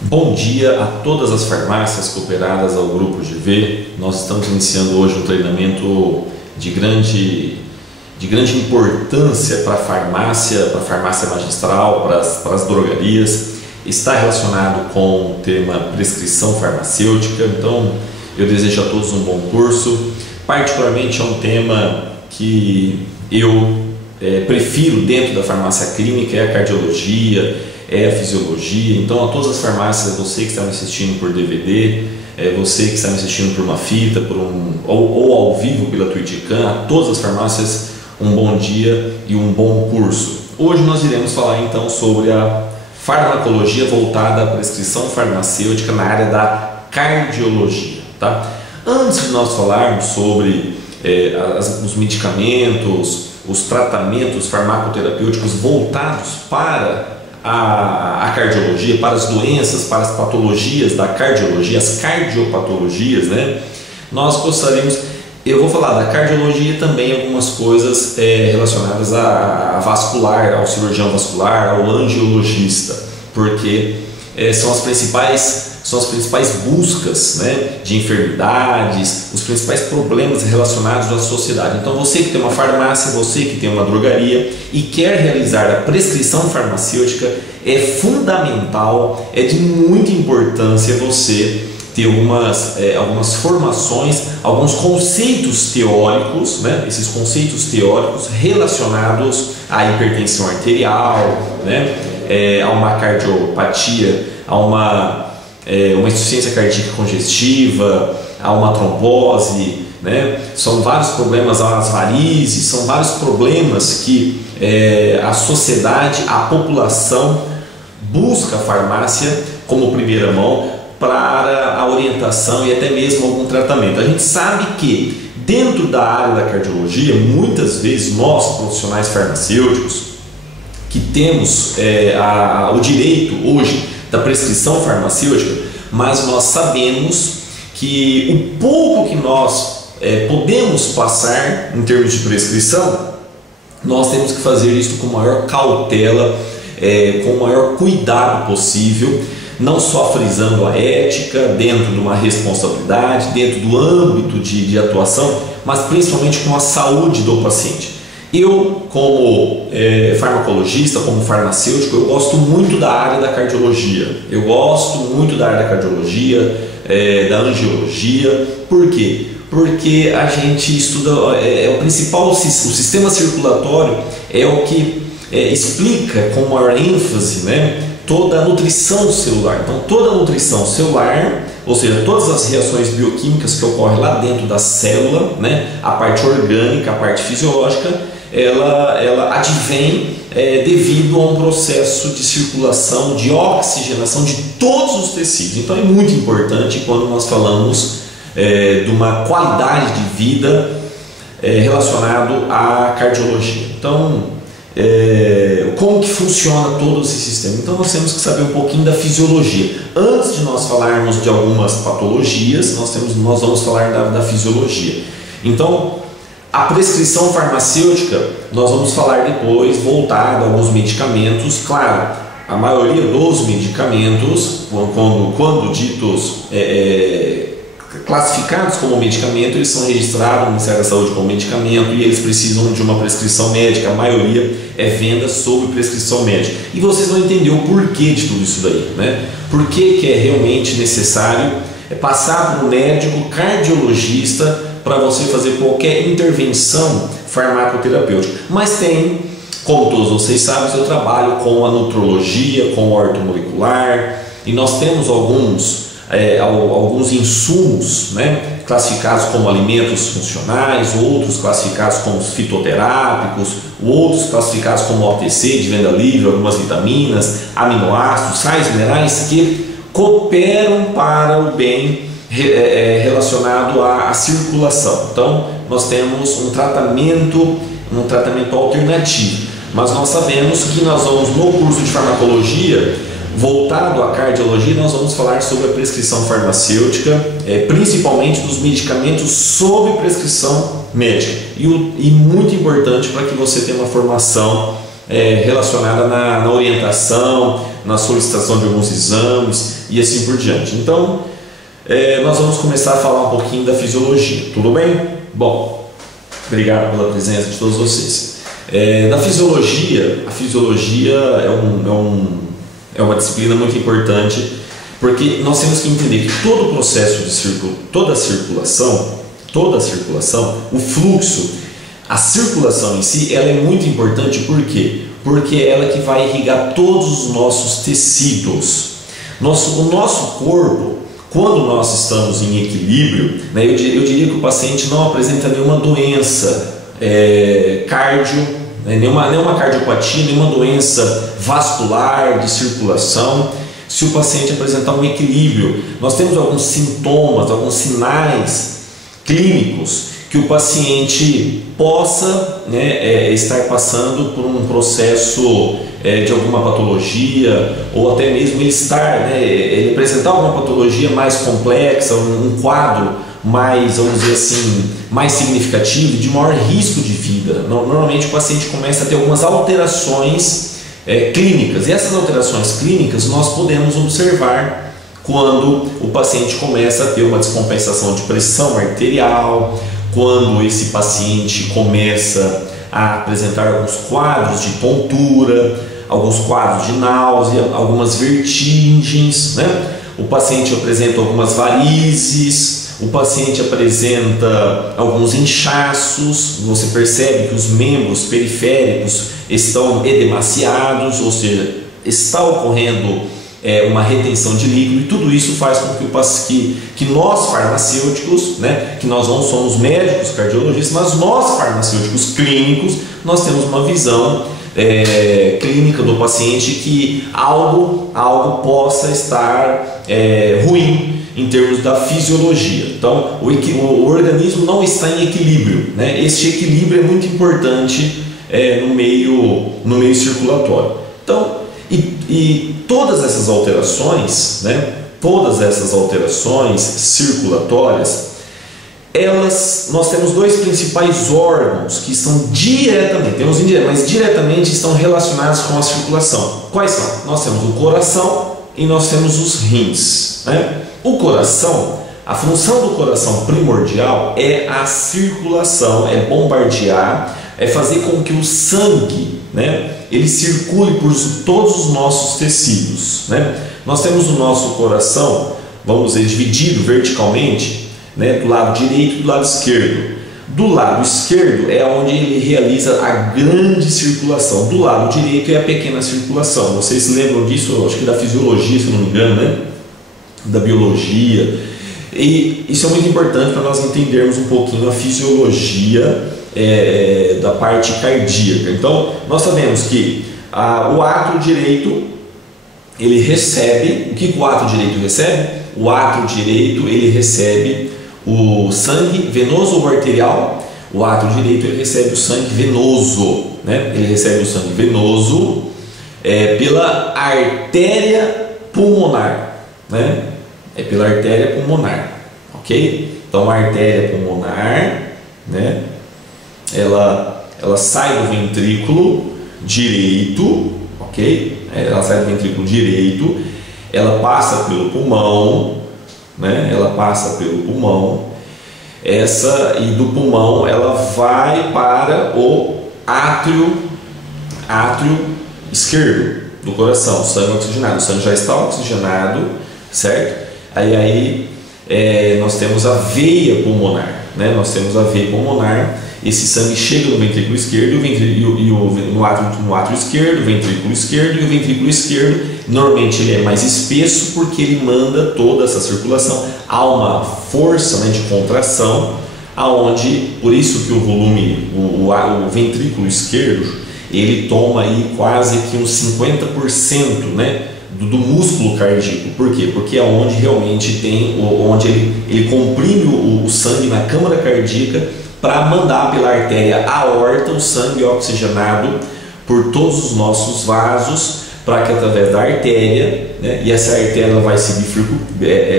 Bom dia a todas as farmácias cooperadas ao Grupo GV. Nós estamos iniciando hoje um treinamento de grande importância para a farmácia magistral, para as drogarias. Está relacionado com o tema prescrição farmacêutica, então eu desejo a todos um bom curso. Particularmente é um tema que eu prefiro dentro da farmácia clínica, é a cardiologia, é a fisiologia. Então a todas as farmácias, você que está me assistindo por DVD, você que está me assistindo por uma fita, ou ao vivo pela Twitchcam, a todas as farmácias um bom dia e um bom curso. Hoje nós iremos falar então sobre a farmacologia voltada à prescrição farmacêutica na área da cardiologia, tá? Antes de nós falarmos sobre os medicamentos, os tratamentos farmacoterapêuticos voltados para a cardiologia, para as doenças, para as patologias da cardiologia, as cardiopatologias, né? Nós gostaríamos, eu vou falar da cardiologia e também algumas coisas relacionadas a vascular, ao cirurgião vascular, ao angiologista, porque são as principais buscas, né, de enfermidades, os principais problemas relacionados à sociedade. Então você que tem uma farmácia, você que tem uma drogaria e quer realizar a prescrição farmacêutica, é fundamental, é de muita importância você ter algumas formações, alguns conceitos teóricos, né, esses conceitos teóricos relacionados à hipertensão arterial, né, a uma cardiopatia, a uma insuficiência cardíaca congestiva, a uma trombose, né? São vários problemas, as varizes, são vários problemas que a sociedade, a população busca a farmácia como primeira mão para a orientação e até mesmo algum tratamento. A gente sabe que dentro da área da cardiologia, muitas vezes nós, profissionais farmacêuticos, que temos o direito hoje da prescrição farmacêutica, mas nós sabemos que o pouco que nós podemos passar em termos de prescrição, nós temos que fazer isso com maior cautela, com o maior cuidado possível, não só frisando a ética, dentro de uma responsabilidade, dentro do âmbito de atuação, mas principalmente com a saúde do paciente. Eu, como farmacologista, como farmacêutico, eu gosto muito da área da cardiologia. Eu gosto muito da área da cardiologia, da angiologia. Por quê? Porque a gente estuda, o principal, o sistema circulatório é o que explica com maior ênfase, né, toda a nutrição celular. Então toda a nutrição celular, ou seja, todas as reações bioquímicas que ocorrem lá dentro da célula, né, a parte orgânica, a parte fisiológica, ela advém devido a um processo de circulação, de oxigenação de todos os tecidos. Então é muito importante quando nós falamos de uma qualidade de vida relacionado à cardiologia. Então, como que funciona todo esse sistema? Então nós temos que saber um pouquinho da fisiologia. Antes de nós falarmos de algumas patologias, nós vamos falar da fisiologia. Então, a prescrição farmacêutica, nós vamos falar depois, voltado a alguns medicamentos. Claro, a maioria dos medicamentos, quando ditos classificados como medicamento, eles são registrados no Ministério da Saúde como medicamento e eles precisam de uma prescrição médica. A maioria é venda sob prescrição médica. E vocês vão entender o porquê de tudo isso daí, né? Por que é realmente necessário passar para um médico cardiologista para você fazer qualquer intervenção farmacoterapêutica. Mas tem, como todos vocês sabem, eu trabalho com a nutrologia, com o ortomolecular, e nós temos alguns insumos, né, classificados como alimentos funcionais, outros classificados como fitoterápicos, outros classificados como OTC de venda livre, algumas vitaminas, aminoácidos, sais minerais que cooperam para o bem relacionado à circulação. Então nós temos um tratamento alternativo, mas nós sabemos que nós vamos, no curso de farmacologia voltado à cardiologia, nós vamos falar sobre a prescrição farmacêutica, principalmente dos medicamentos sob prescrição médica, e muito importante para que você tenha uma formação relacionada na orientação, na solicitação de alguns exames e assim por diante. Então, nós vamos começar a falar um pouquinho da fisiologia, tudo bem? Bom, obrigado pela presença de todos vocês. Na fisiologia, a fisiologia é uma disciplina muito importante, porque nós temos que entender que todo o processo de toda a circulação, o fluxo, a circulação em si, ela é muito importante. Por quê? Porque é ela que vai irrigar todos os nossos tecidos. O nosso corpo, quando nós estamos em equilíbrio, né, eu diria que o paciente não apresenta nenhuma doença nenhuma cardiopatia, nenhuma doença vascular de circulação, se o paciente apresentar um equilíbrio. Nós temos alguns sintomas, alguns sinais clínicos que o paciente possa, estar passando por um processo de alguma patologia, ou até mesmo ele apresentar alguma patologia mais complexa, um quadro mais, vamos dizer assim, mais significativo, de maior risco de vida. Normalmente o paciente começa a ter algumas alterações clínicas, e essas alterações clínicas nós podemos observar quando o paciente começa a ter uma descompensação de pressão arterial, quando esse paciente começa a apresentar alguns quadros de tontura, alguns quadros de náusea, algumas vertigens, né? O paciente apresenta algumas varizes, o paciente apresenta alguns inchaços, você percebe que os membros periféricos estão edemaciados, ou seja, está ocorrendo uma retenção de líquido, e tudo isso faz com que nós farmacêuticos, que nós não somos médicos cardiologistas, mas nós farmacêuticos clínicos, nós temos uma visão clínica do paciente que algo possa estar ruim em termos da fisiologia. Então o organismo não está em equilíbrio, né? Este equilíbrio é muito importante no meio circulatório. Então, e todas essas alterações, circulatórias, nós temos dois principais órgãos que estão diretamente, temos indiretamente, mas diretamente estão relacionados com a circulação. Quais são? Nós temos o coração e nós temos os rins, né? O coração, a função do coração primordial é a circulação, é bombardear, é fazer com que o sangue, ele circule por todos os nossos tecidos, né? Nós temos o nosso coração, vamos dizer, dividido verticalmente, do lado direito e do lado esquerdo. Do lado esquerdo é onde ele realiza a grande circulação, do lado direito é a pequena circulação. Vocês se lembram disso? Acho que da fisiologia, se não me engano, né? Da biologia. E isso é muito importante para nós entendermos um pouquinho a fisiologia da parte cardíaca. Então nós sabemos que o átrio direito, ele recebe, o que o átrio direito recebe? O átrio direito, ele recebe o sangue venoso ou arterial. O átrio direito, ele recebe o sangue venoso, né? Ele recebe o sangue venoso pela artéria pulmonar, né? É pela artéria pulmonar, ok? Então a artéria pulmonar, né? Ela sai do ventrículo direito, ok? Ela sai do ventrículo direito, ela passa pelo pulmão, né? Ela passa pelo pulmão, e do pulmão ela vai para o átrio esquerdo do coração, sangue oxigenado. O sangue já está oxigenado, certo? Aí nós temos a veia pulmonar, né? Nós temos a veia pulmonar. Esse sangue chega no ventrículo esquerdo no átrio esquerdo, ventrículo esquerdo, e o ventrículo esquerdo normalmente ele é mais espesso porque ele manda toda essa circulação. Há uma força, né, de contração, por isso que o volume, o ventrículo esquerdo, ele toma aí quase que uns 50%, né, do músculo cardíaco. Por quê? Porque é onde realmente onde ele comprime o sangue na câmara cardíaca para mandar pela artéria aorta o sangue oxigenado por todos os nossos vasos, para que através da artéria, né, e essa artéria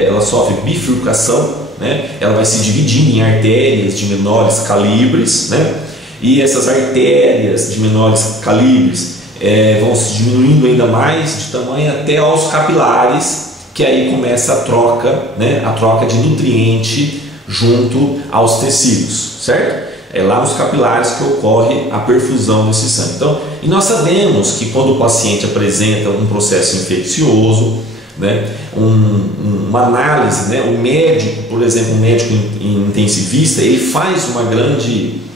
ela sofre bifurcação, né, ela vai se dividindo em artérias de menores calibres, né, e essas artérias de menores calibres vão se diminuindo ainda mais de tamanho até aos capilares, que aí começa a troca, né, a troca de nutriente junto aos tecidos, certo? É lá nos capilares que ocorre a perfusão desse sangue. Então, e nós sabemos que quando o paciente apresenta um processo infeccioso, né, uma análise, né, o médico, por exemplo, um médico intensivista, ele faz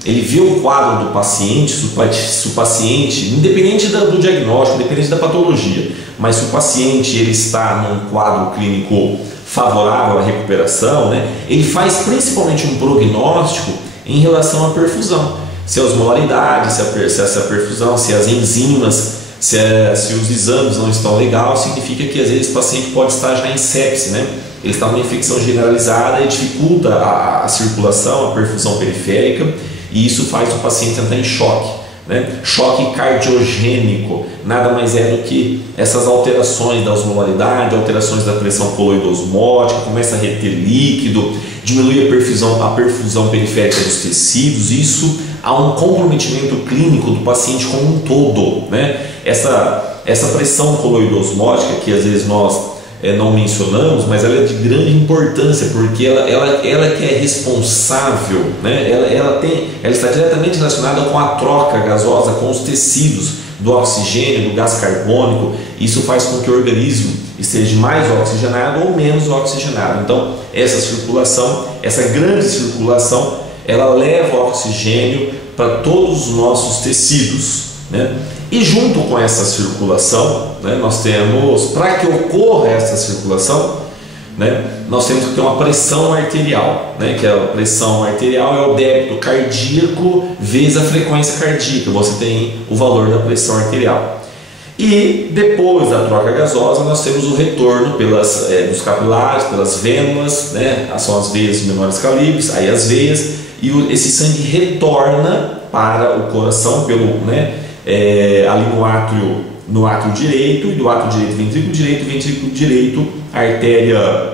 ele vê o quadro do paciente, se o paciente, independente do diagnóstico, independente da patologia, mas se o paciente ele está num quadro clínico favorável à recuperação, né, ele faz principalmente um prognóstico em relação à perfusão, se a osmolaridade, se essa perfusão, se as enzimas, se os exames não estão legais, significa que às vezes o paciente pode estar já em sepse, né? Ele está numa infecção generalizada e dificulta a circulação, a perfusão periférica, e isso faz o paciente entrar em choque, né? Choque cardiogênico nada mais é do que essas alterações da osmolaridade, alterações da pressão coloidosmótica, começa a reter líquido, diminui a perfusão periférica dos tecidos. Isso há um comprometimento clínico do paciente como um todo, né? Essa pressão coloidosmótica, que às vezes nós não mencionamos, mas ela é de grande importância, porque ela que é responsável, né? ela está diretamente relacionada com a troca gasosa com os tecidos, do oxigênio, do gás carbônico. Isso faz com que o organismo esteja mais oxigenado ou menos oxigenado. Então, essa grande circulação, ela leva o oxigênio para todos os nossos tecidos, né? E junto com essa circulação, né, nós temos, para que ocorra essa circulação, né, nós temos que ter uma pressão arterial, né, que a pressão arterial é o débito cardíaco vezes a frequência cardíaca. Você tem o valor da pressão arterial. E depois da troca gasosa, nós temos o retorno dos capilares, pelas vênulas, né, são as veias de menores calibres, aí as veias, e esse sangue retorna para o coração ali no átrio direito, e do átrio direito, ventrículo direito, a artéria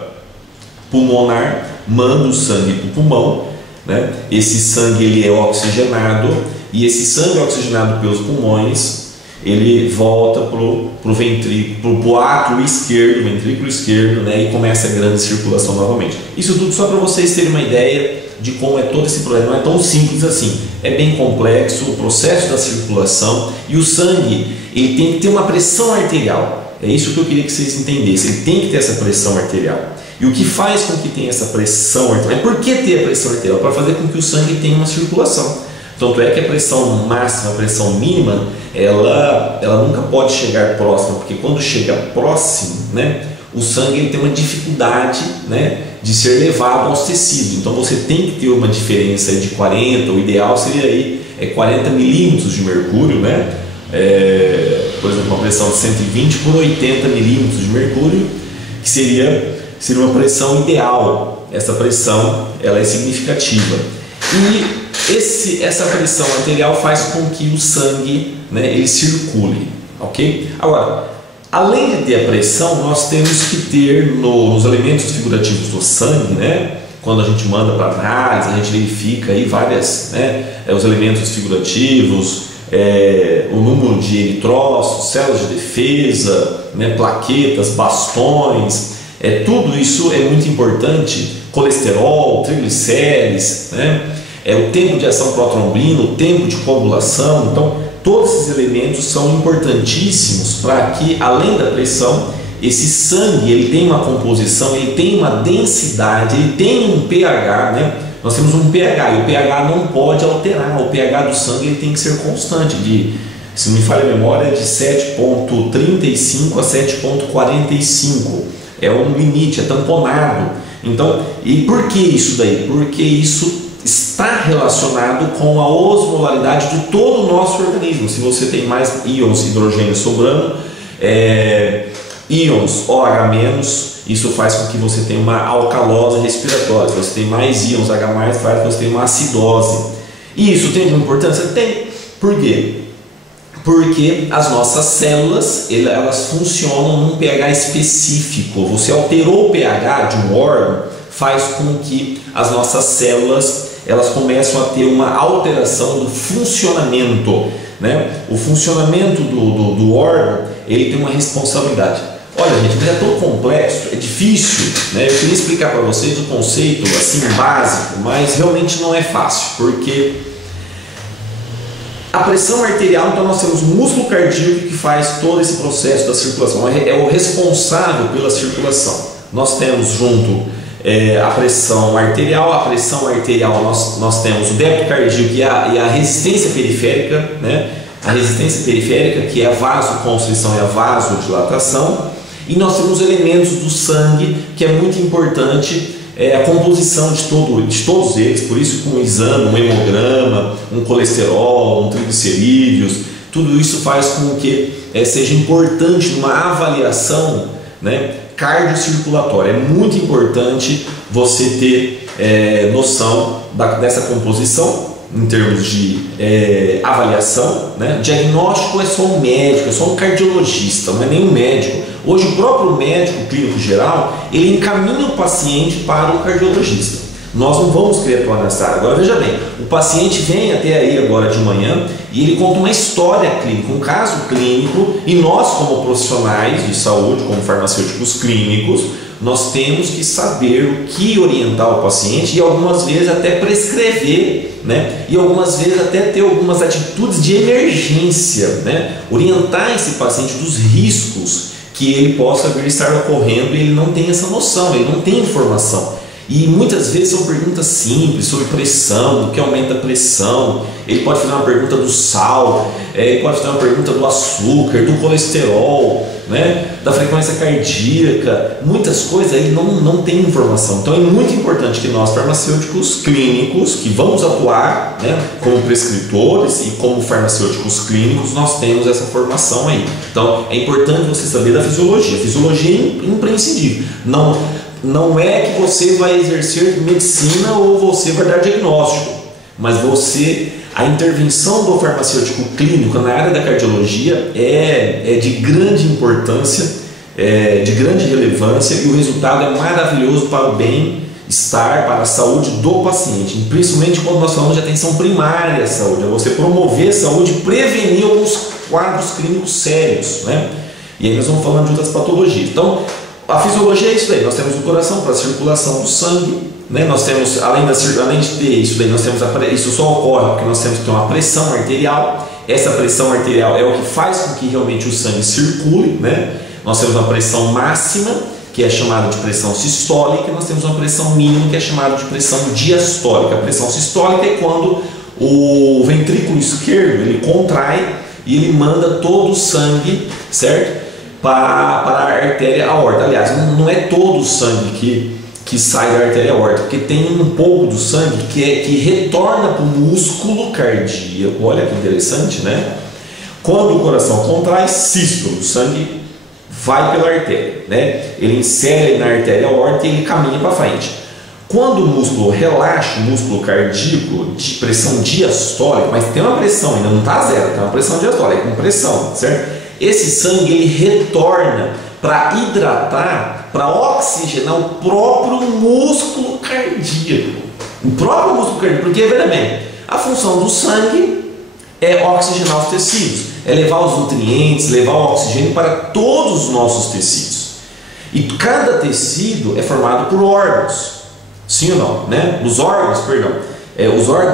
pulmonar manda o sangue para o pulmão, né? Esse sangue ele é oxigenado, e esse sangue oxigenado pelos pulmões ele volta para o átrio esquerdo, ventrículo esquerdo, né? E começa a grande circulação novamente. Isso tudo só para vocês terem uma ideia de como é todo esse problema. Não é tão simples assim, é bem complexo o processo da circulação, e o sangue ele tem que ter uma pressão arterial. É isso que eu queria que vocês entendessem, ele tem que ter essa pressão arterial. E o que faz com que tenha essa pressão arterial? Por que ter a pressão arterial? Para fazer com que o sangue tenha uma circulação. Tanto é que a pressão máxima, a pressão mínima, ela nunca pode chegar próxima, porque quando chega próximo, né, o sangue ele tem uma dificuldade, né, de ser levado aos tecidos. Então você tem que ter uma diferença de 40, o ideal seria aí 40 milímetros de mercúrio, né? Por exemplo, uma pressão de 120 por 80 milímetros de mercúrio, que seria uma pressão ideal. Essa pressão ela é significativa, e essa pressão arterial faz com que o sangue, né, ele circule, ok? Agora, além de ter a pressão, nós temos que ter nos elementos figurativos do sangue, né? Quando a gente manda para análise, a gente verifica aí os elementos figurativos, o número de eritrócitos, células de defesa, né, plaquetas, bastões, tudo isso é muito importante. Colesterol, triglicérides, né? O tempo de ação protrombina, o tempo de coagulação. Então, todos esses elementos são importantíssimos para que, além da pressão, esse sangue ele tem uma composição, ele tem uma densidade, ele tem um pH, né? Nós temos um pH, e o pH não pode alterar. O pH do sangue ele tem que ser constante, se não me falha a memória, de 7,35 a 7,45. É um limite, é tamponado. Então, e por que isso daí? Porque isso está relacionado com a osmolaridade de todo o nosso organismo. Se você tem mais íons hidrogênio sobrando, íons OH-, isso faz com que você tenha uma alcalose respiratória. Se você tem mais íons H+, faz com que você tenha uma acidose. E isso tem uma importância? Tem. Por quê? Porque as nossas células elas funcionam num pH específico. Você alterou o pH de um órgão, faz com que as nossas células elas começam a ter uma alteração do funcionamento né? O funcionamento do órgão, ele tem uma responsabilidade. Olha, gente, mas é tão complexo, é difícil, né? Eu queria explicar para vocês o conceito assim básico, mas realmente não é fácil, porque a pressão arterial, então nós temos o músculo cardíaco que faz todo esse processo da circulação, é o responsável pela circulação. Nós temos junto a pressão arterial, nós temos o débito cardíaco e a resistência periférica, né? A resistência periférica, que é a vasoconstrição e a vasodilatação, e nós temos elementos do sangue, que é muito importante, a composição de todos eles, por isso com um exame, um hemograma, um colesterol, um triglicerídeos, tudo isso faz com que seja importante numa avaliação, né, cardiocirculatória. É muito importante você ter noção dessa composição em termos de avaliação, né? Diagnóstico é só um médico, é só um cardiologista, não é nem um médico. Hoje o próprio médico clínico geral, ele encaminha o paciente para o cardiologista. Nós não vamos querer atuar nessa área. Agora veja bem, o paciente vem até aí agora de manhã e ele conta uma história clínica, um caso clínico, e nós como profissionais de saúde, como farmacêuticos clínicos, nós temos que saber o que orientar o paciente e algumas vezes até prescrever, né? E algumas vezes até ter algumas atitudes de emergência, né? Orientar esse paciente dos riscos que ele possa vir estar ocorrendo e ele não tem essa noção, ele não tem informação. E muitas vezes são perguntas simples sobre pressão, do que aumenta a pressão. Ele pode fazer uma pergunta do sal, ele pode fazer uma pergunta do açúcar, do colesterol, né? Da frequência cardíaca. Muitas coisas ele não tem informação. Então é muito importante que nós, farmacêuticos clínicos, que vamos atuar, né, como prescritores e como farmacêuticos clínicos, nós temos essa formação aí. Então é importante você saber da fisiologia. A fisiologia é imprescindível. Não é que você vai exercer medicina ou você vai dar diagnóstico, mas a intervenção do farmacêutico clínico na área da cardiologia é de grande importância, de grande relevância, e o resultado é maravilhoso para o bem-estar, para a saúde do paciente, principalmente quando nós falamos de atenção primária à saúde, é você promover a saúde e prevenir alguns quadros clínicos sérios, né? E aí nós vamos falando de outras patologias. Então, a fisiologia é isso daí. Nós temos o coração para a circulação do sangue, né? Nós temos, além de ter isso daí, nós temos isso só ocorre porque nós temos que ter uma pressão arterial. Essa pressão arterial é o que faz com que realmente o sangue circule, né? Nós temos uma pressão máxima, que é chamada de pressão sistólica, e nós temos uma pressão mínima, que é chamada de pressão diastólica. A pressão sistólica é quando o ventrículo esquerdo ele contrai e ele manda todo o sangue, certo? Para a artéria aorta. Aliás, não é todo o sangue que sai da artéria aorta, porque tem um pouco do sangue que retorna para o músculo cardíaco. Olha que interessante, né? Quando o coração contrai, sístole, o sangue vai pela artéria, né? Ele insere na artéria aorta e ele caminha para frente. Quando o músculo relaxa, o músculo cardíaco de pressão diastólica, mas tem uma pressão, ainda não está zero, tem uma pressão diastólica, com pressão, certo? Esse sangue ele retorna para hidratar, para oxigenar o próprio músculo cardíaco. O próprio músculo cardíaco, porque veja bem, a função do sangue é oxigenar os tecidos, é levar os nutrientes, levar o oxigênio para todos os nossos tecidos. E cada tecido é formado por órgãos, sim ou não, né? Os órgãos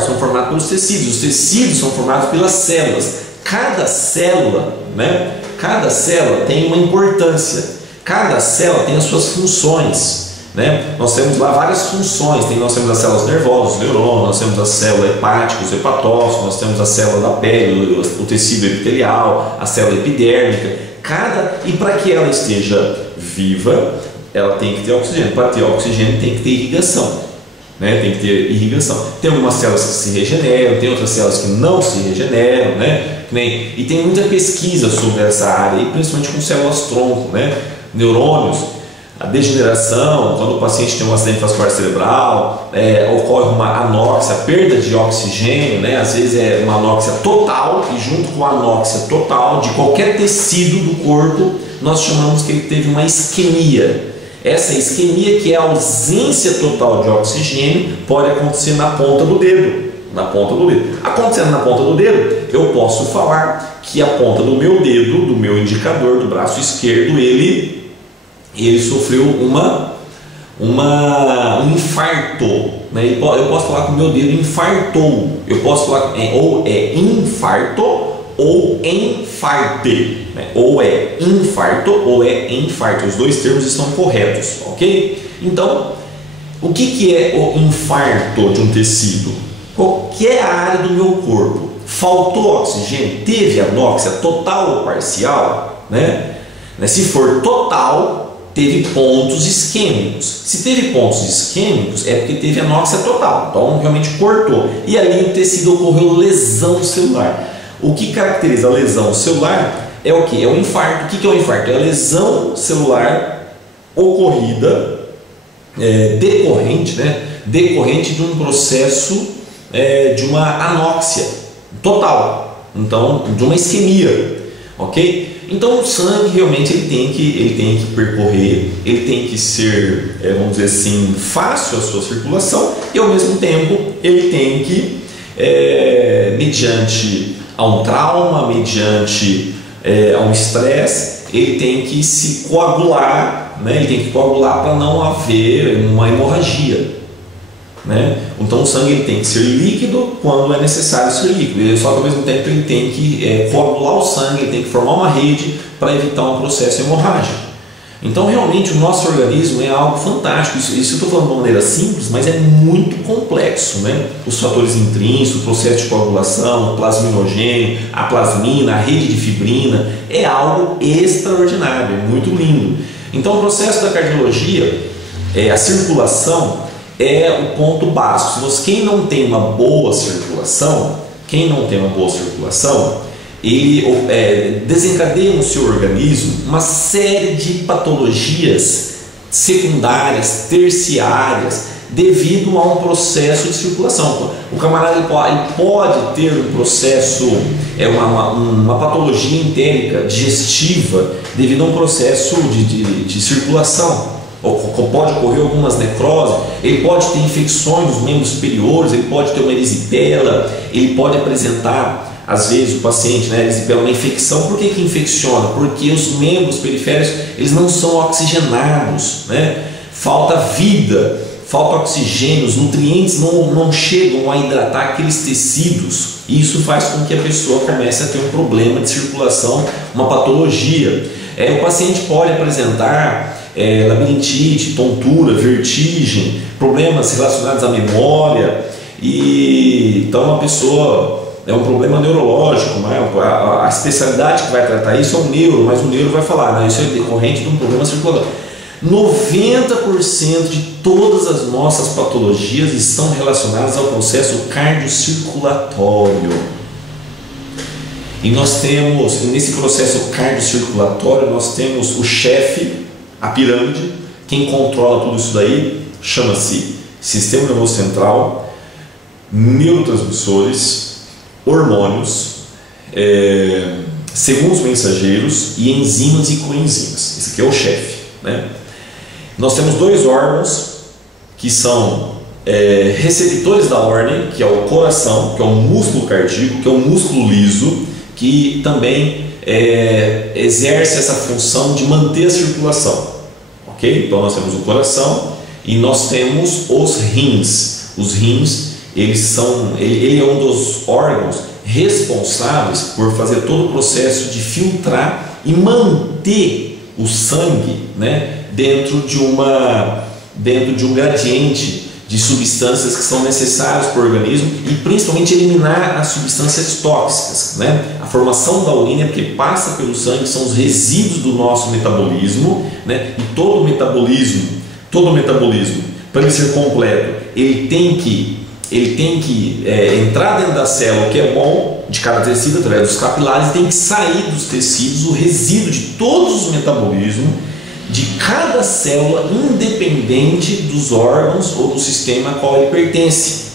são formados pelos tecidos, os tecidos são formados pelas células. Cada célula, né? Cada célula tem uma importância, cada célula tem as suas funções, né? Nós temos lá várias funções, nós temos as células nervosas, os neurônios, nós temos a célula hepática, os hepatócitos, nós temos a célula da pele, o tecido epitelial, a célula epidérmica, e para que ela esteja viva, ela tem que ter oxigênio. Para ter oxigênio tem que ter irrigação, né? Tem que ter irrigação. Tem algumas células que se regeneram, tem outras células que não se regeneram, né? E tem muita pesquisa sobre essa área, principalmente com células-tronco, né? Neurônios, a degeneração, quando o paciente tem um acidente vascular cerebral, ocorre uma anóxia, perda de oxigênio, né? Às vezes é uma anóxia total, e junto com a anóxia total de qualquer tecido do corpo, nós chamamos que ele teve uma isquemia. Essa isquemia, que é a ausência total de oxigênio, pode acontecer na ponta do dedo, Na ponta do dedo. Acontecendo na ponta do dedo, eu posso falar que a ponta do meu dedo, do meu indicador do braço esquerdo, ele sofreu um infarto, né? Eu posso falar que o meu dedo infartou. Eu posso falar ou é infarto ou enfarte, né? Ou é infarto ou é infarto. Os dois termos estão corretos, ok? Então, o que é o infarto de um tecido? Qualquer área do meu corpo faltou oxigênio, teve anóxia total ou parcial, né? Se for total, teve pontos isquêmicos. Se teve pontos isquêmicos, é porque teve anóxia total, então realmente cortou. E ali o tecido ocorreu lesão celular. O que caracteriza a lesão celular é o que? É o infarto. O que é o infarto? É a lesão celular ocorrida, decorrente de um processo de uma anóxia total, então de uma isquemia, ok? Então o sangue realmente ele tem que percorrer, ele tem que ser, vamos dizer assim, fácil a sua circulação e ao mesmo tempo ele tem que, mediante a um trauma, mediante a um estresse, ele tem que se coagular, né? Ele tem que coagular para não haver uma hemorragia, né? Então o sangue ele tem que ser líquido quando é necessário ser líquido, só que ao mesmo tempo ele tem que coagular o sangue, ele tem que formar uma rede para evitar um processo hemorrágico. Então realmente o nosso organismo é algo fantástico. Isso eu estou falando de uma maneira simples, mas é muito complexo, né? Os fatores intrínsecos, o processo de coagulação, o plasminogênio, a plasmina, a rede de fibrina, é algo extraordinário, é muito lindo. Então o processo da cardiologia, a circulação é o ponto básico. Quem não tem uma boa circulação, ele desencadeia no seu organismo uma série de patologias secundárias, terciárias, devido a um processo de circulação. O camarada ele pode ter um processo, uma patologia entérica, digestiva, devido a um processo de circulação. Pode ocorrer algumas necroses, ele pode ter infecções nos membros superiores, ele pode ter uma erisipela, ele pode apresentar, às vezes, o paciente, né, erisipela, uma infecção. Por que infecciona? Porque os membros periféricos eles não são oxigenados, né? Falta vida, falta oxigênio, os nutrientes não chegam a hidratar aqueles tecidos, e isso faz com que a pessoa comece a ter um problema de circulação, uma patologia. O paciente pode apresentar labirintite, tontura, vertigem, problemas relacionados à memória, e então a pessoa um problema neurológico, né? A especialidade que vai tratar isso é o neuro, mas o neuro vai falar, né? Isso é decorrente de um problema circulatório. 90% de todas as nossas patologias estão relacionadas ao processo cardiocirculatório. E nós temos, nesse processo cardiocirculatório, nós temos o chefe, a pirâmide. Quem controla tudo isso daí chama-se sistema nervoso central, neurotransmissores, hormônios, segundos mensageiros e enzimas e coenzimas. Esse aqui é o chefe, né? Nós temos dois órgãos que são receptores da ordem, que é o coração, que é o músculo cardíaco, que é o músculo liso, que também exerce essa função de manter a circulação, ok? Então nós temos o coração e nós temos os rins. Os rins, ele é um dos órgãos responsáveis por fazer todo o processo de filtrar e manter o sangue, né, dentro de um gradiente de substâncias que são necessárias para o organismo, e principalmente eliminar as substâncias tóxicas, né? A formação da urina, porque passa pelo sangue, são os resíduos do nosso metabolismo, né? E todo o metabolismo, para ele ser completo, ele tem que entrar dentro da célula, o que é bom de cada tecido, através dos capilares, tem que sair dos tecidos o resíduo de todos os metabolismos de cada célula, independente dos órgãos ou do sistema a qual ele pertence.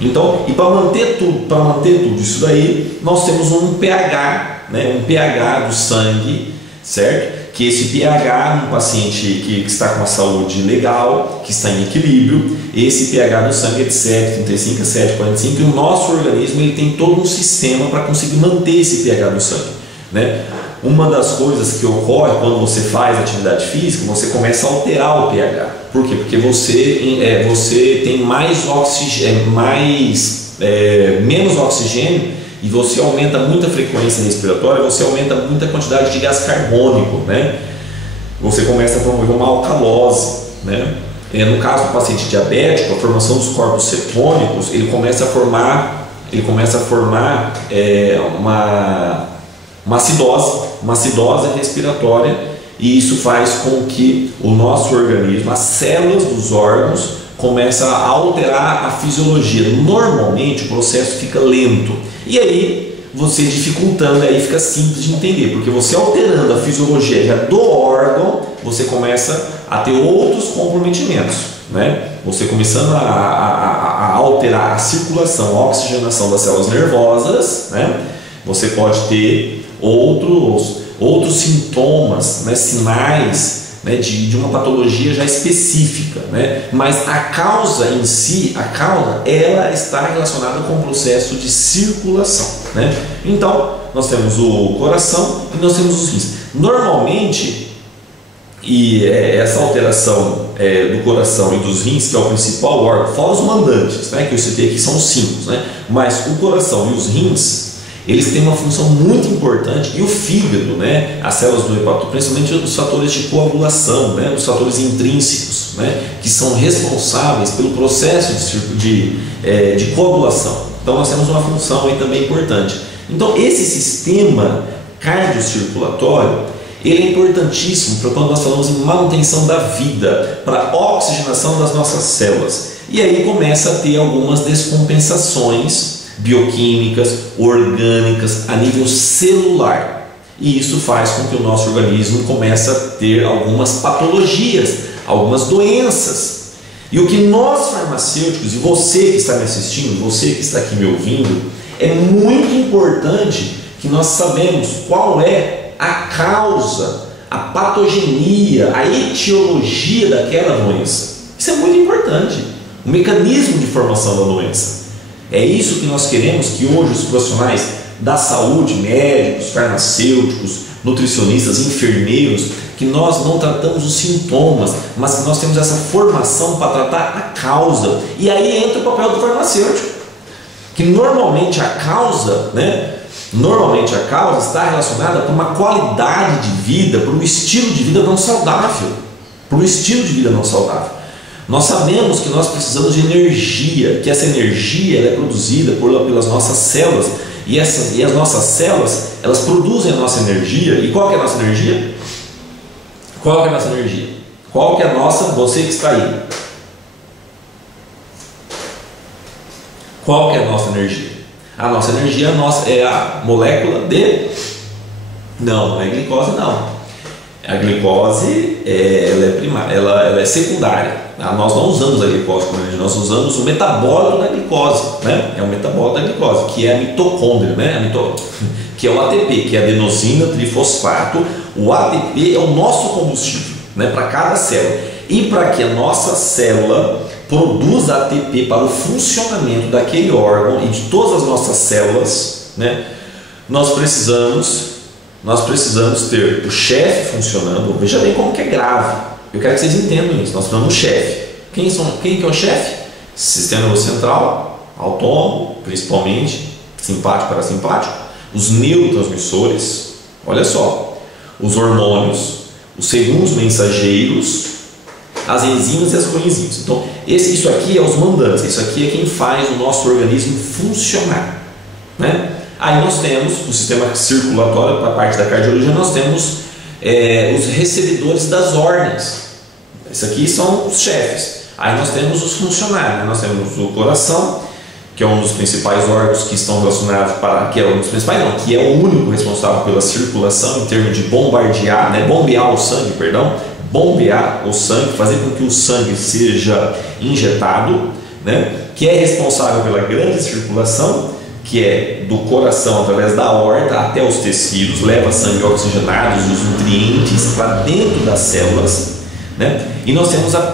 Então, e para manter tudo isso daí, nós temos um pH, né, um pH do sangue, certo? que esse pH no paciente que está com a saúde legal, que está em equilíbrio, esse pH do sangue é de 7, 35 a 7,45, e o nosso organismo ele tem todo um sistema para conseguir manter esse pH do sangue, né? Uma das coisas que ocorre quando você faz atividade física, você começa a alterar o pH. Por quê? Porque você tem mais oxigênio, menos oxigênio, e você aumenta muito a frequência respiratória, você aumenta muito a quantidade de gás carbônico, né? Você começa a promover uma alcalose, né? No caso do paciente diabético, a formação dos corpos cetônicos, ele começa a formar uma acidose respiratória, e isso faz com que o nosso organismo, as células dos órgãos, começam a alterar a fisiologia. Normalmente o processo fica lento, e aí você dificultando, aí fica simples de entender, porque você alterando a fisiologia do órgão, você começa a ter outros comprometimentos, né? Você começando a alterar a circulação, a oxigenação das células nervosas, né? Você pode ter outros sintomas, né? Sinais, né? de uma patologia já específica, né? Mas a causa em si, ela está relacionada com o processo de circulação, né? Então, nós temos o coração e nós temos os rins. Normalmente, essa alteração do coração e dos rins, que é o principal órgão, fora os mandantes, né? Que eu citei aqui, são os 5, né? Mas o coração e os rins, eles têm uma função muito importante, e o fígado, né, as células do hepatocito, principalmente os fatores de coagulação, né, os fatores intrínsecos, né, que são responsáveis pelo processo de coagulação. Então nós temos uma função aí também importante. Então esse sistema cardiocirculatório, ele é importantíssimo para quando nós falamos em manutenção da vida, para oxigenação das nossas células. E aí começa a ter algumas descompensações bioquímicas, orgânicas, a nível celular, e isso faz com que o nosso organismo comece a ter algumas patologias, algumas doenças. E o que nós farmacêuticos, e você que está me assistindo, você que está aqui me ouvindo, é muito importante que nós sabemos qual é a causa, a patogenia, a etiologia daquela doença. Isso é muito importante, o mecanismo de formação da doença. É isso que nós queremos que hoje os profissionais da saúde, médicos, farmacêuticos, nutricionistas, enfermeiros, que nós não tratamos os sintomas, mas que nós temos essa formação para tratar a causa. E aí entra o papel do farmacêutico, que normalmente a causa, né? Normalmente a causa está relacionada com uma qualidade de vida, por um estilo de vida não saudável, por um estilo de vida não saudável. Nós sabemos que nós precisamos de energia, que essa energia ela é produzida pelas nossas células, e as nossas células, elas produzem a nossa energia. E qual que é a nossa energia? Qual que é a nossa energia? Qual que é a nossa, você que está aí? Qual que é a nossa energia? A nossa energia é a molécula de... Não é glicose não. A glicose ela é secundária. Nós não usamos a glicose como energia, nós usamos o metabólito da glicose, né? É o metabólito da glicose, que é a mitocôndria, né? Que é o ATP, que é adenosina trifosfato. O ATP é o nosso combustível, né? Para cada célula. E para que a nossa célula produza ATP para o funcionamento daquele órgão e de todas as nossas células, né? Nós precisamos ter o chefe funcionando. Veja bem como que é grave. Eu quero que vocês entendam isso. Nós precisamos do chefe. Quem que é o chefe? Sistema nervoso central, autônomo, principalmente, simpático, parasimpático, os neurotransmissores, olha só, os hormônios, os segundos mensageiros, as enzimas e as coenzimas. Então, isso aqui é os mandantes, isso aqui é quem faz o nosso organismo funcionar, né? Aí nós temos o sistema circulatório, para a parte da cardiologia, nós temos os recebedores das ordens. Esses aqui são os chefes. Aí nós temos os funcionários, né? Nós temos o coração, que é um dos principais órgãos que estão relacionados que é um dos principais não, que é o único responsável pela circulação em termos de bombear o sangue, bombear o sangue, fazer com que o sangue seja injetado, né? Que é responsável pela grande circulação, que é do coração através da aorta até os tecidos, leva sangue oxigenado e os nutrientes para dentro das células, né? E nós temos a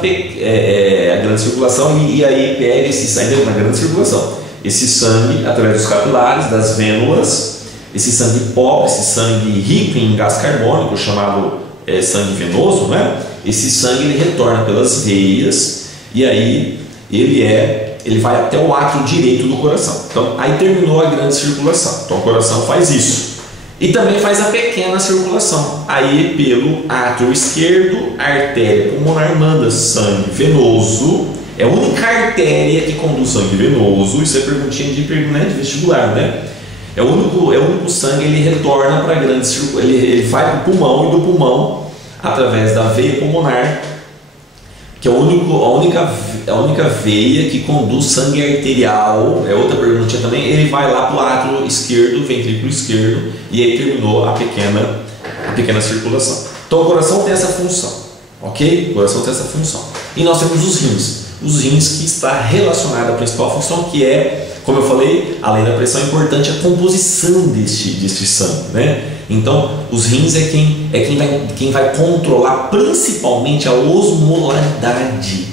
grande circulação, e aí pega esse sangue na grande circulação, esse sangue através dos capilares, das vênulas, esse sangue pobre, esse sangue rico em gás carbônico, chamado sangue venoso, né? Esse sangue ele retorna pelas veias, e aí ele vai até o átrio direito do coração. Então aí terminou a grande circulação. Então o coração faz isso. E também faz a pequena circulação. Aí pelo átrio esquerdo, a artéria pulmonar manda sangue venoso. É a única artéria que conduz sangue venoso. Isso é perguntinha de vestibular, né? É o único sangue, ele retorna para a grande circulação. Ele vai para o pulmão, e do pulmão, através da veia pulmonar, que é a única veia que conduz sangue arterial. É outra perguntinha também. Ele vai lá para o átrio esquerdo, ventrículo esquerdo, e aí terminou a pequena circulação. Então o coração tem essa função, ok? O coração tem essa função. E nós temos os rins. Os rins, que está relacionado à principal função, que é, como eu falei, além da pressão, é importante a composição deste sangue, né? Então, os rins é quem vai controlar principalmente a osmolaridade,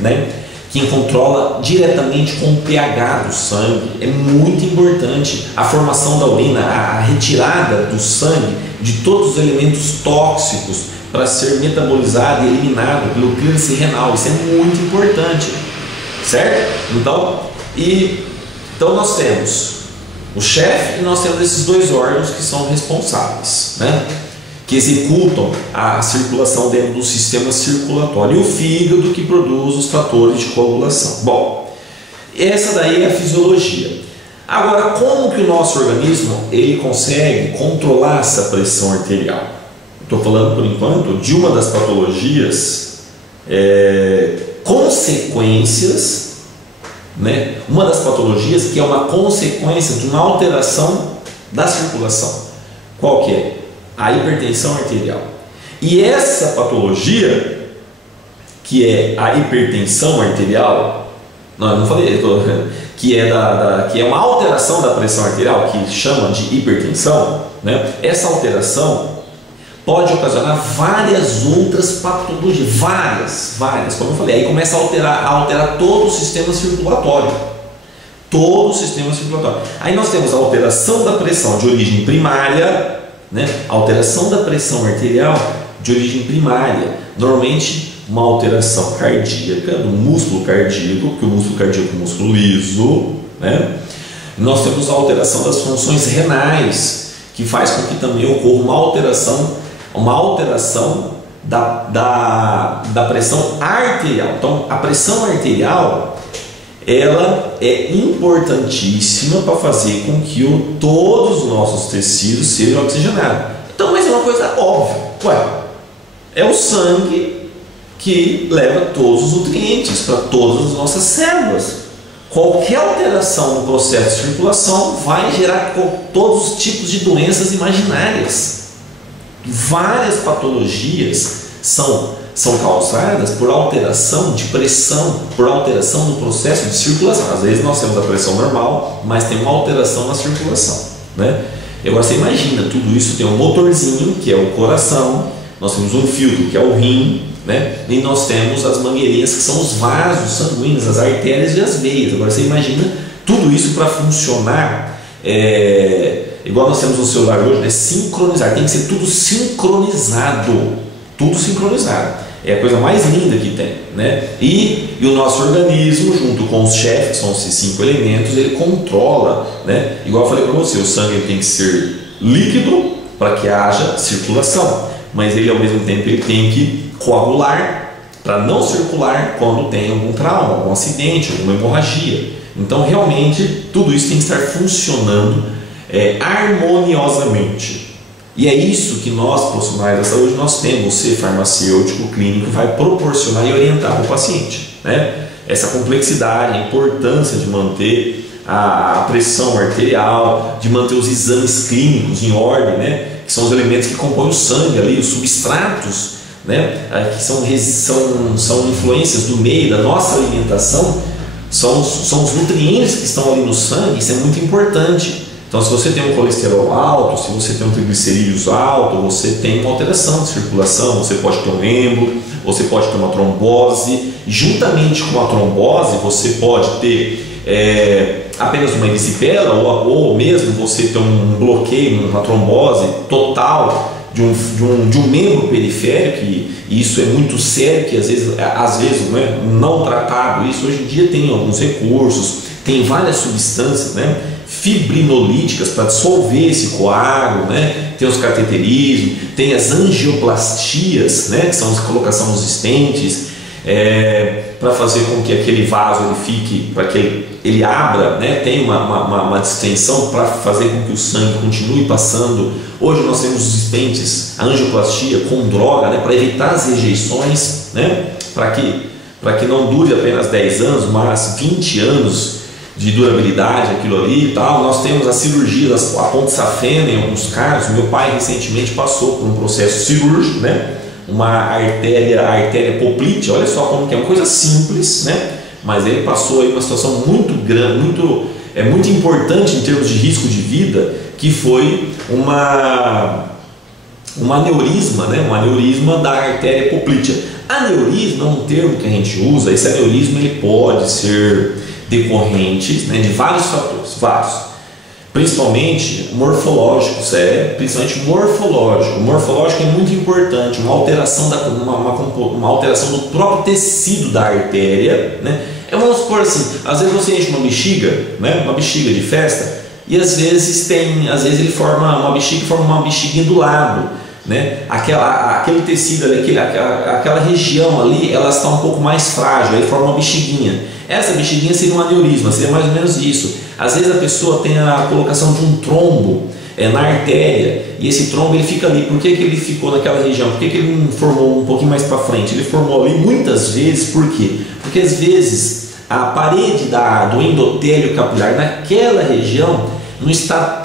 né? Quem controla diretamente com o pH do sangue. É muito importante a formação da urina, a retirada do sangue de todos os elementos tóxicos para ser metabolizado e eliminado pelo clearance renal. Isso é muito importante, certo? Então nós temos o chefe e nós temos esses dois órgãos que são responsáveis, né? Que executam a circulação dentro do sistema circulatório, e o fígado, que produz os fatores de coagulação. Bom, essa daí é a fisiologia. Agora, como que o nosso organismo ele consegue controlar essa pressão arterial? Estou falando por enquanto de uma das patologias consequências, né? Uma das patologias que é uma consequência de uma alteração da circulação. Qual que é? A hipertensão arterial. E essa patologia, que é a hipertensão arterial, não falei, que é uma alteração da pressão arterial, que chama de hipertensão, né? Essa alteração pode ocasionar várias outras patologias, várias, como eu falei. Aí começa a alterar todo o sistema circulatório. Todo o sistema circulatório. Aí nós temos a alteração da pressão de origem primária, né? Alteração da pressão arterial de origem primária, normalmente uma alteração cardíaca do músculo cardíaco, porque o músculo cardíaco é um músculo liso, né? Nós temos a alteração das funções renais, que faz com que também ocorra uma alteração da pressão arterial. Então a pressão arterial ela é importantíssima para fazer com que todos os nossos tecidos sejam oxigenados. Então, mas é uma coisa óbvia. É o sangue que leva todos os nutrientes para todas as nossas células. Qualquer alteração no processo de circulação vai gerar todos os tipos de doenças imaginárias. Várias patologias são causadas por alteração de pressão, por alteração no processo de circulação. Às vezes nós temos a pressão normal, mas tem uma alteração na circulação, né? E agora você imagina, tudo isso tem um motorzinho, que é o coração, nós temos um filtro, que é o rim, né? E nós temos as mangueirinhas, que são os vasos sanguíneos, as artérias e as veias. Agora você imagina tudo isso para funcionar, igual nós temos no celular hoje, né? Sincronizar, tem que ser tudo sincronizado. Tudo sincronizado. É a coisa mais linda que tem, né? E o nosso organismo, junto com os chefes, que são esses 5 elementos, ele controla, né? Igual eu falei para você, o sangue tem que ser líquido para que haja circulação, mas ele ao mesmo tempo ele tem que coagular para não circular quando tem algum trauma, algum acidente, alguma hemorragia. Então realmente tudo isso tem que estar funcionando harmoniosamente. E é isso que nós, profissionais da saúde, nós temos. Você, farmacêutico, clínico, vai proporcionar e orientar para o paciente, né? Essa complexidade, a importância de manter a pressão arterial, de manter os exames clínicos em ordem, né? Que são os elementos que compõem o sangue ali, os substratos, né? Que são influências do meio, da nossa alimentação, são os nutrientes que estão ali no sangue, isso é muito importante. Então, se você tem um colesterol alto, se você tem um triglicerídeos alto, você tem uma alteração de circulação, você pode ter um êmbolo, você pode ter uma trombose. Juntamente com a trombose, você pode ter apenas uma erisipela ou mesmo você ter um bloqueio, uma trombose total de um membro periférico, e isso é muito sério, que às vezes né, não tratado. Isso hoje em dia tem alguns recursos, tem várias substâncias, né, fibrinolíticas para dissolver esse coágulo, né? Tem os cateterismos, tem as angioplastias, né, que são a colocação dos estentes, para fazer com que aquele vaso ele fique, para que ele abra, né, tem uma distensão para fazer com que o sangue continue passando. Hoje nós temos os estentes, a angioplastia com droga, né, para evitar as rejeições, né, para que não dure apenas 10 anos, mas 20 anos de durabilidade aquilo ali e tal. Nós temos a cirurgia, a ponte safena em alguns casos. Meu pai recentemente passou por um processo cirúrgico, né? Uma artéria poplítea, olha só como que é uma coisa simples, né? Mas ele passou aí uma situação muito grande, muito importante em termos de risco de vida, que foi um aneurisma, né? Um aneurisma da artéria poplítea. Aneurisma é um termo que a gente usa. Esse aneurisma ele pode ser decorrentes, né, de vários fatores, principalmente morfológicos, principalmente morfológico. O morfológico é muito importante, uma alteração do próprio tecido da artéria, né? Vamos supor assim, às vezes você enche uma bexiga, né, uma bexiga de festa, e às vezes ele forma uma bexiga, do lado, né? Aquele tecido ali, aquela região ali, ela está um pouco mais frágil, aí forma uma bexiguinha. Essa bexiguinha seria um aneurisma, seria mais ou menos isso. Às vezes a pessoa tem a colocação de um trombo na artéria, e esse trombo ele fica ali. Por que ele ficou naquela região? Por que ele não formou um pouquinho mais para frente? Ele formou ali muitas vezes, por quê? Porque às vezes a parede do endotélio capilar naquela região não está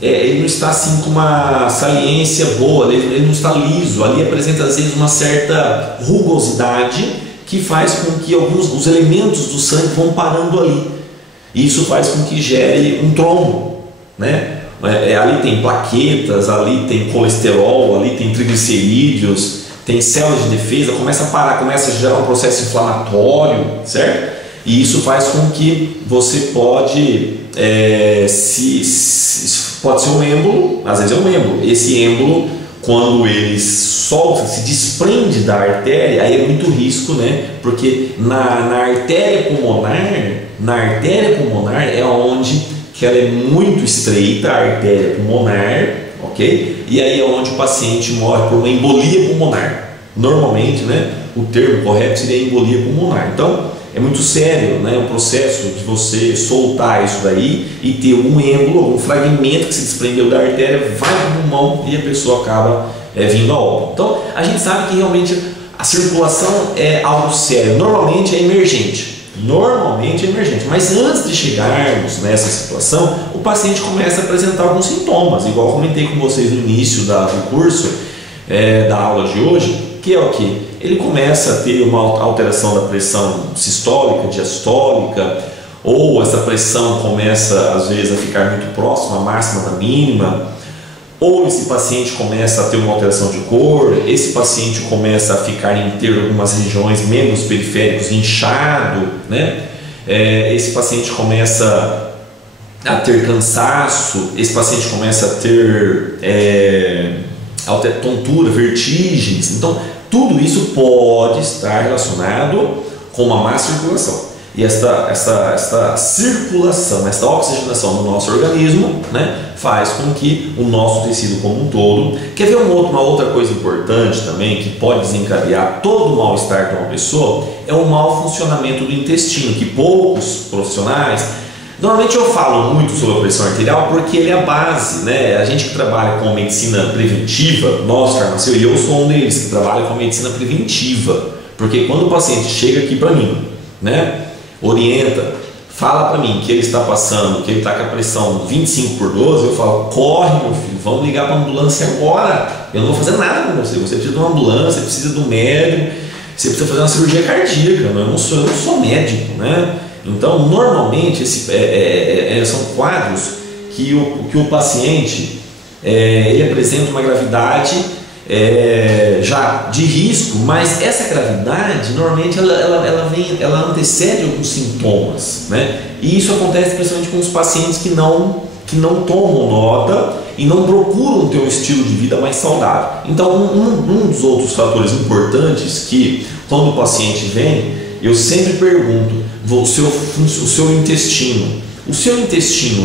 ele não está assim com uma saliência boa, ele não está liso, ali apresenta às vezes uma certa rugosidade, que faz com que os elementos do sangue vão parando ali. Isso faz com que gere um trombo, né? Ali tem plaquetas, ali tem colesterol, ali tem triglicerídeos, tem células de defesa, começa a parar, começa a gerar um processo inflamatório, certo? E isso faz com que você pode ser um êmbolo, às vezes é um êmbolo. Esse êmbolo, quando ele se desprende da artéria, aí é muito risco, né? Porque na artéria pulmonar é onde que ela é muito estreita, a artéria pulmonar, ok? E aí é onde o paciente morre por uma embolia pulmonar. Normalmente, né, o termo correto seria embolia pulmonar. Então, é muito sério, né, o processo de você soltar isso daí e ter um êmbolo, um fragmento que se desprendeu da artéria, vai para o pulmão e a pessoa acaba vindo a óbito. Então, a gente sabe que realmente a circulação é algo sério, normalmente é emergente, mas antes de chegarmos nessa situação, o paciente começa a apresentar alguns sintomas, igual eu comentei com vocês no início do curso, da aula de hoje, que é o que? Ele começa a ter uma alteração da pressão sistólica, diastólica, ou essa pressão começa às vezes a ficar muito próxima à máxima da mínima, ou esse paciente começa a ter uma alteração de cor, esse paciente começa a ter algumas regiões, membros periféricos inchado, né? Esse paciente começa a ter cansaço, esse paciente começa a ter tontura, vertigens. Então, tudo isso pode estar relacionado com uma má circulação. E esta circulação, esta oxigenação do nosso organismo, né, faz com que o nosso tecido como um todo... Quer ver uma outra coisa importante também, que pode desencadear todo o mal-estar de uma pessoa? É o mau funcionamento do intestino, que poucos profissionais... Normalmente eu falo muito sobre a pressão arterial porque ele é a base, né? A gente que trabalha com medicina preventiva, nós farmacêuticos, e eu sou um deles que trabalha com medicina preventiva, porque quando o paciente chega aqui para mim, né, orienta, fala para mim que ele está passando, que ele está com a pressão 25/12, eu falo, corre meu filho, vamos ligar para a ambulância agora, eu não vou fazer nada com você, você precisa de uma ambulância, precisa de um médico, você precisa fazer uma cirurgia cardíaca, eu não sou médico, né? Então, normalmente, são quadros que o paciente ele apresenta uma gravidade já de risco, mas essa gravidade normalmente ela antecede alguns sintomas, né? E isso acontece principalmente com os pacientes que não tomam nota e não procuram ter um estilo de vida mais saudável. Então, um dos outros fatores importantes que, quando o paciente vem, eu sempre pergunto: o seu intestino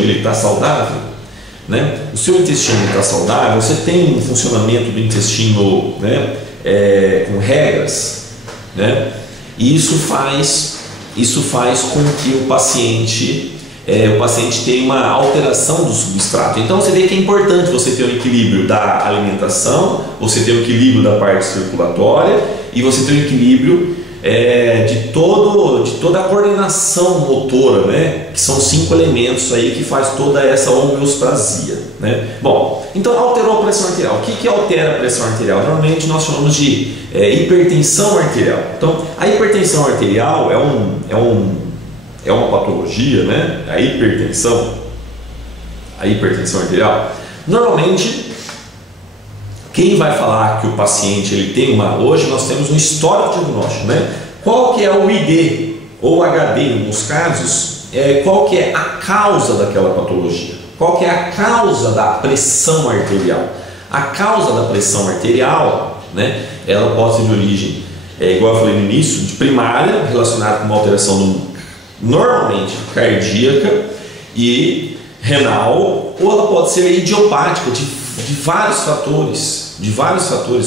ele está saudável? Né? O seu intestino está saudável? Você tem um funcionamento do intestino, né, com regras, né? E isso faz com que o paciente tenha uma alteração do substrato. Então você vê que é importante você ter um equilíbrio da alimentação, você ter um equilíbrio da parte circulatória e você ter um equilíbrio de toda a coordenação motora, né? Que são 5 elementos aí que faz toda essa homeostasia, né? Bom, então alterou a pressão arterial. O que altera a pressão arterial? Normalmente nós chamamos de hipertensão arterial. Então a hipertensão arterial é uma patologia, né? A hipertensão arterial. Normalmente, quem vai falar que o paciente ele tem hoje nós temos um histórico diagnóstico, né? Qual que é o ID ou HD em alguns casos? Qual que é a causa daquela patologia? Qual que é a causa da pressão arterial? A causa da pressão arterial, né? Ela pode ser de origem, igual eu falei no início, de primária, relacionada com uma alteração normalmente cardíaca e renal, ou ela pode ser idiopática de vários fatores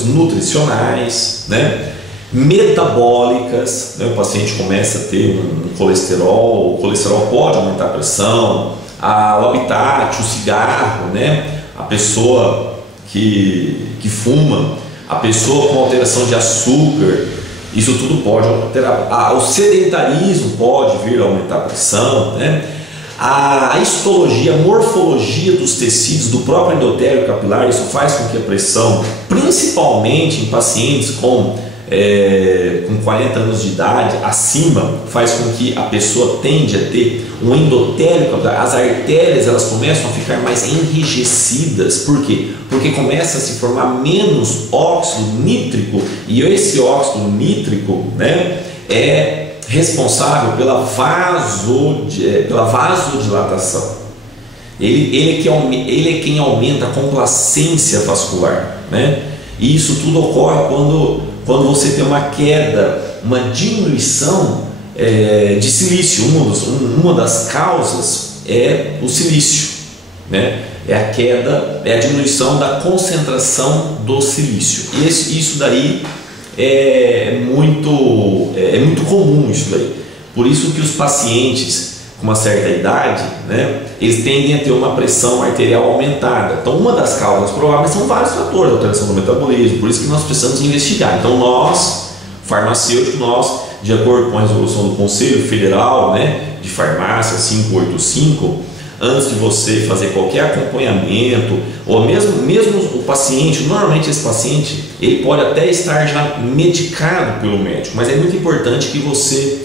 nutricionais, né? Metabólicas, né? O paciente começa a ter um colesterol, o colesterol pode aumentar a pressão, o habitat, o cigarro, né? A pessoa que fuma, a pessoa com alteração de açúcar, isso tudo pode alterar. O sedentarismo pode vir a aumentar a pressão, né? A histologia, a morfologia dos tecidos do próprio endotélio capilar, isso faz com que a pressão, principalmente em pacientes com 40 anos de idade acima, faz com que a pessoa tende a ter um endotélio capilar. As artérias elas começam a ficar mais enrijecidas. Por quê? Porque começa a se formar menos óxido nítrico, e esse óxido nítrico, né, é responsável pela vasodilatação. Ele é quem aumenta a complacência vascular, né? E isso tudo ocorre quando você tem uma queda, uma diminuição de silício. Uma das causas é o silício, né? É a diminuição da concentração do silício. E isso daí é muito comum isso daí. Por isso que os pacientes com uma certa idade, né, eles tendem a ter uma pressão arterial aumentada. Então uma das causas prováveis são vários fatores, alteração do metabolismo, por isso que nós precisamos investigar. Então nós, farmacêuticos, de acordo com a resolução do Conselho Federal, né, de Farmácia 585, antes de você fazer qualquer acompanhamento, ou mesmo o paciente, normalmente esse paciente, ele pode até estar já medicado pelo médico, mas é muito importante que você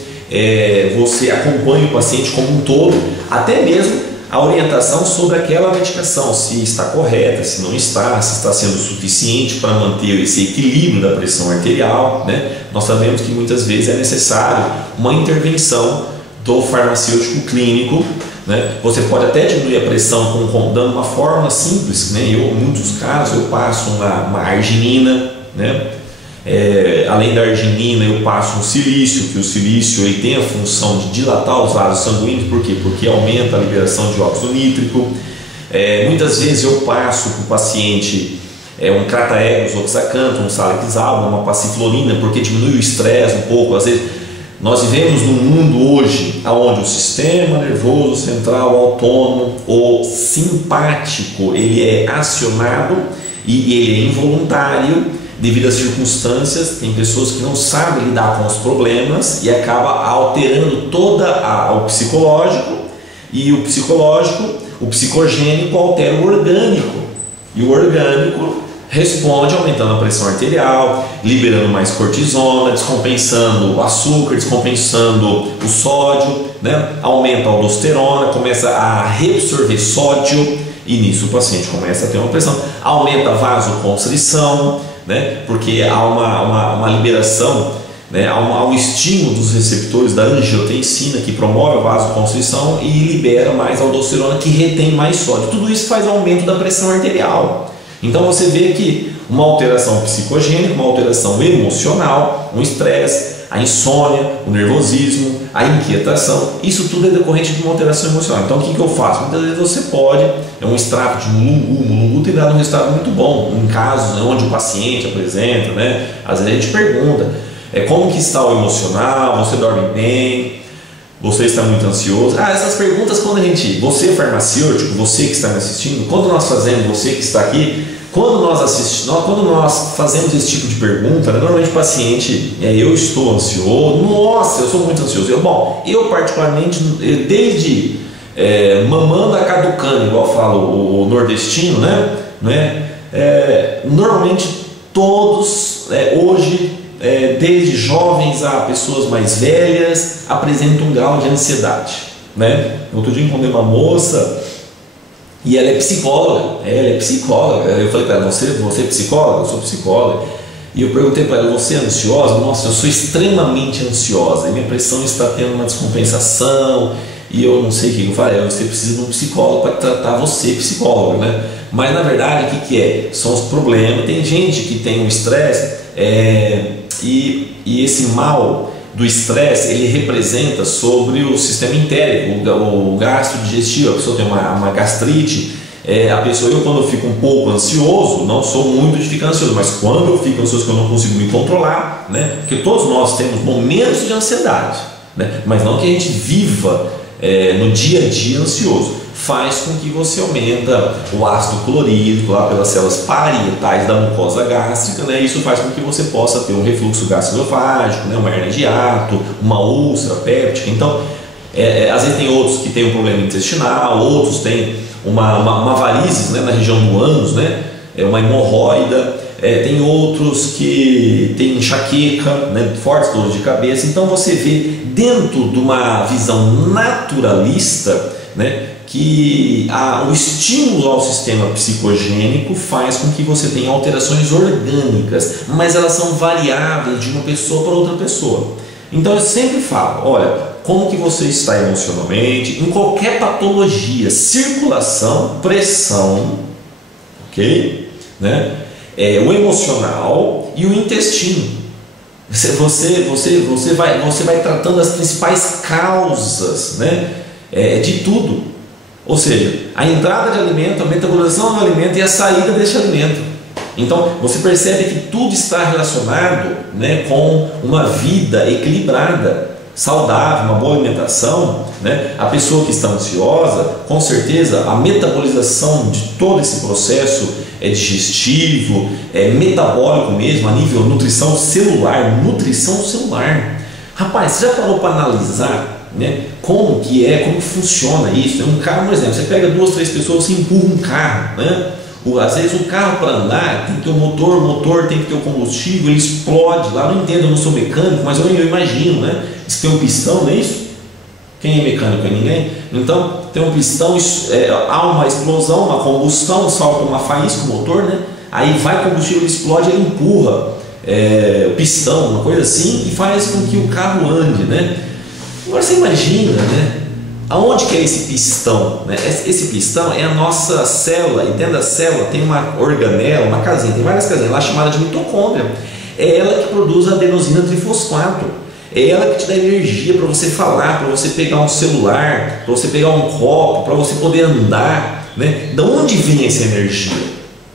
acompanhe o paciente como um todo, até mesmo a orientação sobre aquela medicação, se está correta, se não está, se está sendo suficiente para manter esse equilíbrio da pressão arterial, né? Nós sabemos que muitas vezes é necessário uma intervenção do farmacêutico clínico, né? Você pode até diminuir a pressão dando uma fórmula simples, né? Em muitos casos eu passo uma arginina, né? Além da arginina eu passo um silício, que o silício ele tem a função de dilatar os vasos sanguíneos. Por quê? Porque aumenta a liberação de óxido nítrico. Muitas vezes eu passo para o paciente um crataegos oxacanto, um salixalba, uma passiflorina, porque diminui o estresse um pouco. Às vezes nós vivemos num mundo hoje onde o sistema nervoso central autônomo ou simpático ele é acionado e ele é involuntário devido às circunstâncias. Tem pessoas que não sabem lidar com os problemas e acaba alterando o psicológico, e o psicogênico altera o orgânico, e o orgânico responde aumentando a pressão arterial, liberando mais cortisona, descompensando o açúcar, descompensando o sódio, né? Aumenta a aldosterona, começa a reabsorver sódio e nisso o paciente começa a ter uma pressão. Aumenta a vasoconstrição, né? Porque há uma liberação, né? Há um estímulo dos receptores da angiotensina que promove a vasoconstrição e libera mais aldosterona que retém mais sódio. Tudo isso faz aumento da pressão arterial. Então você vê que uma alteração psicogênica, uma alteração emocional, um estresse, a insônia, o nervosismo, a inquietação, isso tudo é decorrente de uma alteração emocional. Então o que eu faço? Muitas vezes você pode, é um extrato de mulungu tem dado um resultado muito bom, em casos onde o paciente apresenta, né? Às vezes a gente pergunta, como que está o emocional, você dorme bem, você está muito ansioso? Essas perguntas quando você farmacêutico, você que está me assistindo, quando nós fazemos, você que está aqui, quando nós fazemos esse tipo de pergunta, né, normalmente o paciente, eu estou ansioso, nossa, eu sou muito ansioso. Eu particularmente, desde mamando a caducana, igual fala o nordestino, né? Normalmente todos, hoje, desde jovens a pessoas mais velhas, apresentam um grau de ansiedade, né? Outro dia encontrei uma moça e ela é psicóloga. Eu falei para ela, você é psicóloga? Eu sou psicóloga. E eu perguntei para ela, você é ansiosa? Nossa, eu sou extremamente ansiosa e minha pressão está tendo uma descompensação e eu não sei o que eu falei. Você precisa de um psicólogo para tratar você, psicóloga, né? Mas na verdade o que é? São os problemas. Tem gente que tem um estresse e esse mal do estresse, ele representa sobre o sistema entérico, o gasto digestivo. A pessoa tem uma gastrite, eu quando eu fico um pouco ansioso, não sou muito de ficar ansioso, mas quando eu fico ansioso que eu não consigo me controlar, né? Porque todos nós temos momentos de ansiedade, né? Mas não que a gente viva no dia a dia ansioso. Faz com que você aumenta o ácido clorídrico lá pelas células parietais da mucosa gástrica, né? Isso faz com que você possa ter um refluxo gastroesofágico, né? Uma hernia de hiato, uma úlcera péptica. Então, às vezes tem outros que têm um problema intestinal, outros têm uma varizes, né? Na região do ânus, né? Uma hemorroida. Tem outros que têm enxaqueca, né? Fortes dores de cabeça. Então você vê dentro de uma visão naturalista, né? Que o estímulo ao sistema psicogênico faz com que você tenha alterações orgânicas, mas elas são variáveis de uma pessoa para outra pessoa. Então eu sempre falo, olha, como que você está emocionalmente, em qualquer patologia, circulação, pressão, ok? Né? O emocional e o intestino. Você vai tratando as principais causas, né? De tudo. Ou seja, a entrada de alimento, a metabolização do alimento e a saída desse alimento. Então você percebe que tudo está relacionado, né, com uma vida equilibrada, saudável, uma boa alimentação, né? A pessoa que está ansiosa, com certeza a metabolização de todo esse processo digestivo, metabólico mesmo, a nível nutrição celular. Rapaz, você já parou para analisar, né, como que funciona isso? Um carro, por exemplo, você pega 2, 3 pessoas, você empurra um carro, né? Às vezes o carro para andar tem que ter o motor tem que ter o combustível, ele explode lá. Não entendo, eu não sou mecânico, mas eu imagino, né? Isso tem um pistão, não é isso? Quem é mecânico é ninguém. Então tem um pistão, há uma explosão, uma combustão, solta uma faísca, o motor, né? Aí vai combustível, ele explode, ele empurra o pistão, uma coisa assim, e faz com que o carro ande, né? Agora você imagina, né? Aonde que é esse pistão? Né? Esse pistão é a nossa célula, e dentro da célula tem uma organela, uma casinha, tem várias casinhas lá chamada de mitocôndria. É ela que produz a adenosina trifosfato. É ela que te dá energia para você falar, para você pegar um celular, para você pegar um copo, para você poder andar, né? Da onde vem essa energia?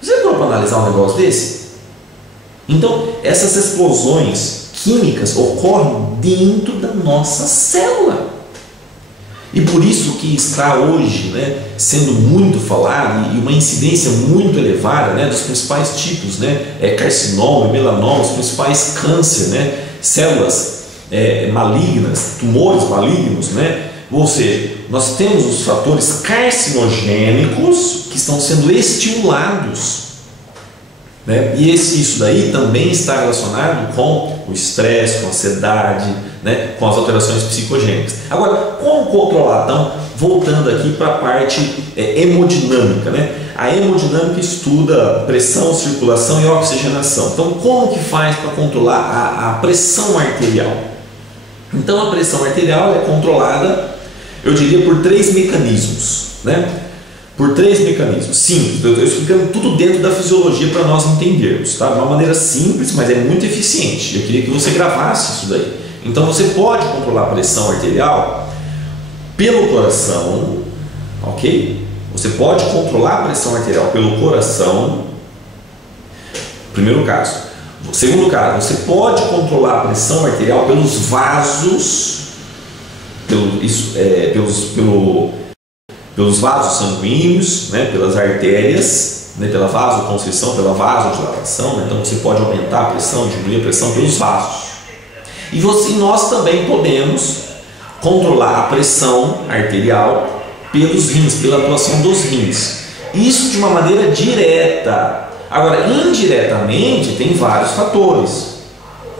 Você parou para analisar um negócio desse? Então, essas explosões químicas ocorrem dentro da nossa célula. E por isso que está hoje, né, sendo muito falado e uma incidência muito elevada, né, dos principais tipos, né, carcinoma, melanoma, os principais câncer, né, células malignas, tumores malignos, né? Ou seja, nós temos os fatores carcinogênicos que estão sendo estimulados. né? E isso daí também está relacionado com o estresse, com a ansiedade, né? Com as alterações psicogênicas. Agora, como controlar? Então, voltando aqui para a parte hemodinâmica, né? A hemodinâmica estuda pressão, circulação e oxigenação. Então, como que faz para controlar a pressão arterial? Então, a pressão arterial é controlada, eu diria, por 3 mecanismos, né? Por 3 mecanismos. Sim, eu estou explicando tudo dentro da fisiologia para nós entendermos, tá? De uma maneira simples, mas é muito eficiente. Eu queria que você gravasse isso daí. Então, você pode controlar a pressão arterial pelo coração, ok? Você pode controlar a pressão arterial pelo coração, primeiro caso. Segundo caso, você pode controlar a pressão arterial pelos vasos, pelos vasos sanguíneos, né, pelas artérias, né, pela vasoconstrição, pela vasodilatação, né, então você pode aumentar a pressão, diminuir a pressão pelos vasos. E nós também podemos controlar a pressão arterial pelos rins, pela atuação dos rins. Isso de uma maneira direta. Agora, indiretamente, tem vários fatores,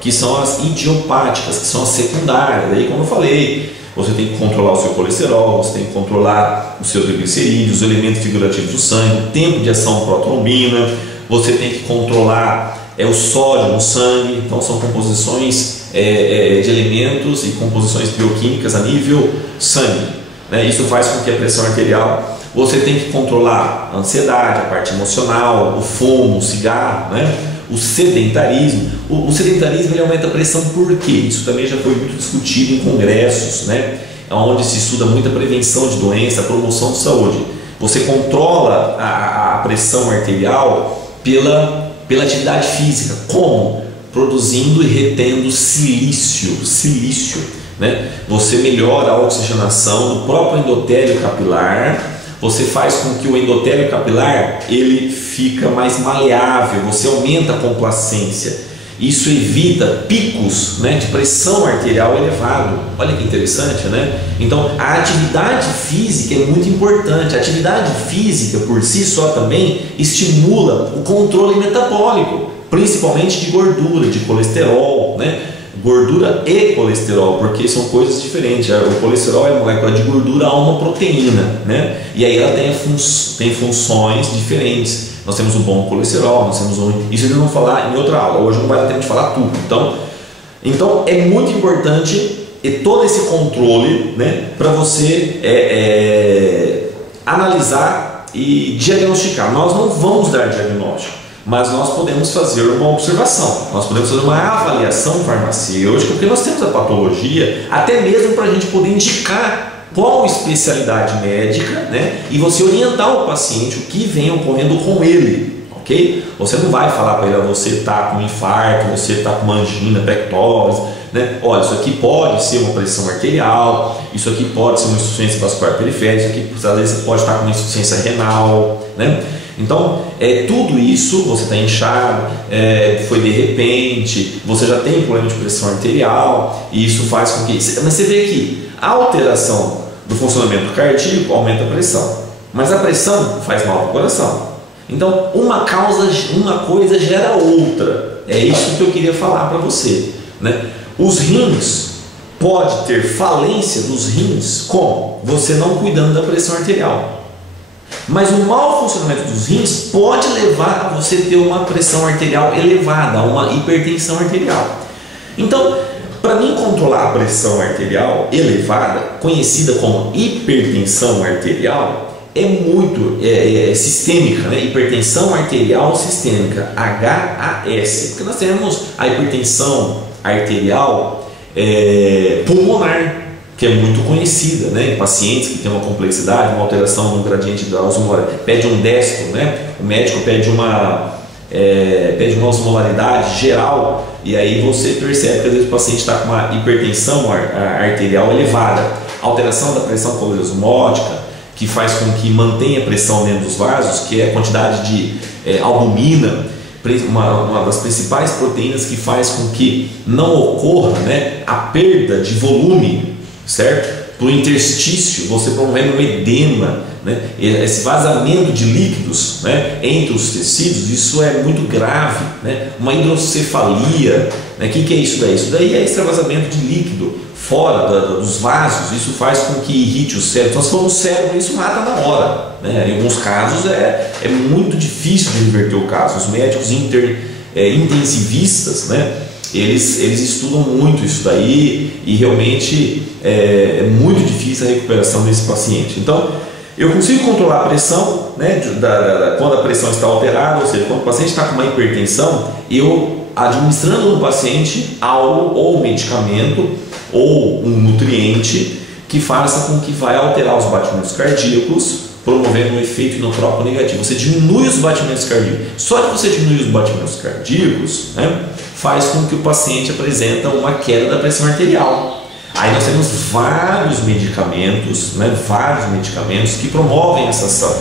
que são as idiopáticas, que são as secundárias. Daí, como eu falei, você tem que controlar o seu colesterol, você tem que controlar os seus triglicerídeos, os elementos figurativos do sangue, o tempo de ação protrombina, você tem que controlar o sódio no sangue. Então, são composições de elementos e composições bioquímicas a nível sangue. Isso faz com que a pressão arterial, você tem que controlar a ansiedade, a parte emocional, o fumo, o cigarro, né? O sedentarismo. O sedentarismo ele aumenta a pressão por quê? Isso também já foi muito discutido em congressos, né? Onde se estuda muito a prevenção de doença, a promoção de saúde. Você controla a pressão arterial pela atividade física. Como? Produzindo e retendo silício. Né? Você melhora a oxigenação do próprio endotélio capilar, você faz com que o endotélio capilar ele fica mais maleável, você aumenta a complacência, isso evita picos, né, de pressão arterial elevado. Olha que interessante, né? Então a atividade física é muito importante. A atividade física por si só também estimula o controle metabólico, principalmente de gordura, de colesterol, né? Gordura e colesterol, porque são coisas diferentes. O colesterol é a molécula de gordura a uma proteína, né? E aí ela tem funções diferentes. Nós temos o bom colesterol, nós temos o ruim. Isso eles vão falar em outra aula. Hoje não vai dar tempo de falar tudo. Então é muito importante todo esse controle, né, para você analisar e diagnosticar. Nós não vamos dar diagnóstico, mas nós podemos fazer uma observação, nós podemos fazer uma avaliação farmacêutica, porque nós temos a patologia, até mesmo para a gente poder indicar qual especialidade médica, né, e você orientar o paciente o que vem ocorrendo com ele, ok? Você não vai falar para ele, você está com infarto, você está com angina pectoris, né? Olha, isso aqui pode ser uma pressão arterial, isso aqui pode ser uma insuficiência vascular periférica, isso aqui às vezes você pode estar com uma insuficiência renal, né? Então, tudo isso, você está inchado, foi de repente, você já tem problema de pressão arterial, e isso faz com que... Mas você vê que a alteração do funcionamento cardíaco aumenta a pressão, mas a pressão faz mal para o coração. Então, uma coisa gera outra. É isso que eu queria falar para você, né? Os rins, pode ter falência dos rins, como? Você não cuidando da pressão arterial. Mas o mau funcionamento dos rins pode levar a você ter uma pressão arterial elevada, uma hipertensão arterial. Então, para mim controlar a pressão arterial elevada, conhecida como hipertensão arterial, é muito sistêmica, né? Hipertensão arterial sistêmica, HAS, porque nós temos a hipertensão arterial pulmonar, que é muito conhecida, né, em pacientes que têm uma complexidade, uma alteração no gradiente da osmolaridade, pede um décimo, né, o médico pede uma osmolaridade geral, e aí você percebe que às vezes o paciente está com uma hipertensão arterial elevada, alteração da pressão colonosmótica, que faz com que mantenha a pressão dentro dos vasos, que é a quantidade de albumina, uma das principais proteínas que faz com que não ocorra, né, a perda de volume, certo? Para o interstício, você promovendo um edema, né? Esse vazamento de líquidos, né, entre os tecidos, isso é muito grave, né? Uma hidrocefalia, né? O que é isso daí? Isso daí é extravasamento de líquido fora dos vasos. Isso faz com que irrite o cérebro. Então, se for no cérebro, isso mata na hora, né? Em alguns casos é muito difícil de reverter o caso. Os médicos intensivistas, né, eles estudam muito isso daí, e realmente é muito difícil a recuperação desse paciente. Então, eu consigo controlar a pressão, né, quando a pressão está alterada, ou seja, quando o paciente está com uma hipertensão, eu administrando no paciente algo, ou medicamento, ou um nutriente que faça com que vai alterar os batimentos cardíacos, promovendo um efeito inotrópico negativo. Você diminui os batimentos cardíacos. Só que você diminuir os batimentos cardíacos, né, faz com que o paciente apresente uma queda da pressão arterial. Aí nós temos vários medicamentos, né, que promovem essa ação,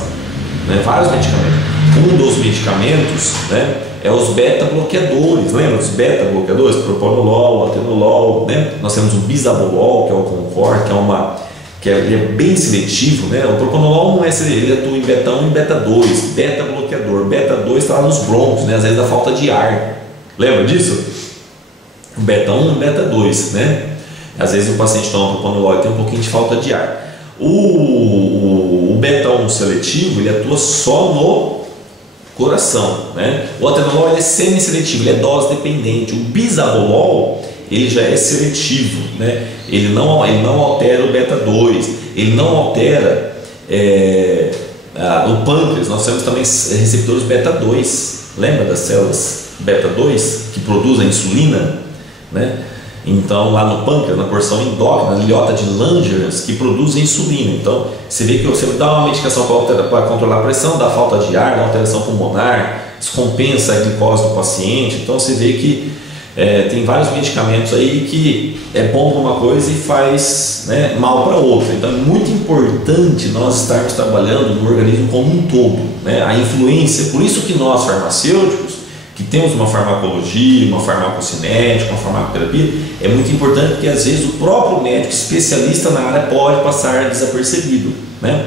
né, vários medicamentos. Um dos medicamentos, né, é os beta-bloqueadores. Lembra dos beta-bloqueadores? Propranolol, atenolol, né? Nós temos o bisabolol, que é o Concor, ele é bem seletivo, né? O propranolol não é seletivo, ele atua em beta 1 e beta 2, beta-bloqueador. Beta 2 está lá nos brônquios, né? Às vezes dá falta de ar. Lembra disso? O beta 1 e beta 2, né? Às vezes o paciente toma propranolol e tem um pouquinho de falta de ar. O beta 1 seletivo, ele atua só no coração, né? O atenolol ele é semi-seletivo, ele é dose dependente. O bisabolol, ele já é seletivo, né? Ele não altera o beta 2, ele não altera o pâncreas. Nós temos também receptores beta 2, lembra das células beta 2 que produzem insulina, né? Então, lá no pâncreas, na porção endócrina, na ilhota de Langerhans, que produz insulina. Então, você vê que você dá uma medicação para controlar a pressão, dá falta de ar, dá alteração pulmonar, descompensa a glicose do paciente. Então, você vê que tem vários medicamentos aí que é bom para uma coisa e faz, né, mal para outra. Então, é muito importante nós estarmos trabalhando no organismo como um todo, né? A influência, por isso que nós, farmacêuticos, que temos uma farmacologia, uma farmacocinética, uma farmacoterapia, é muito importante porque às vezes o próprio médico especialista na área pode passar desapercebido, né?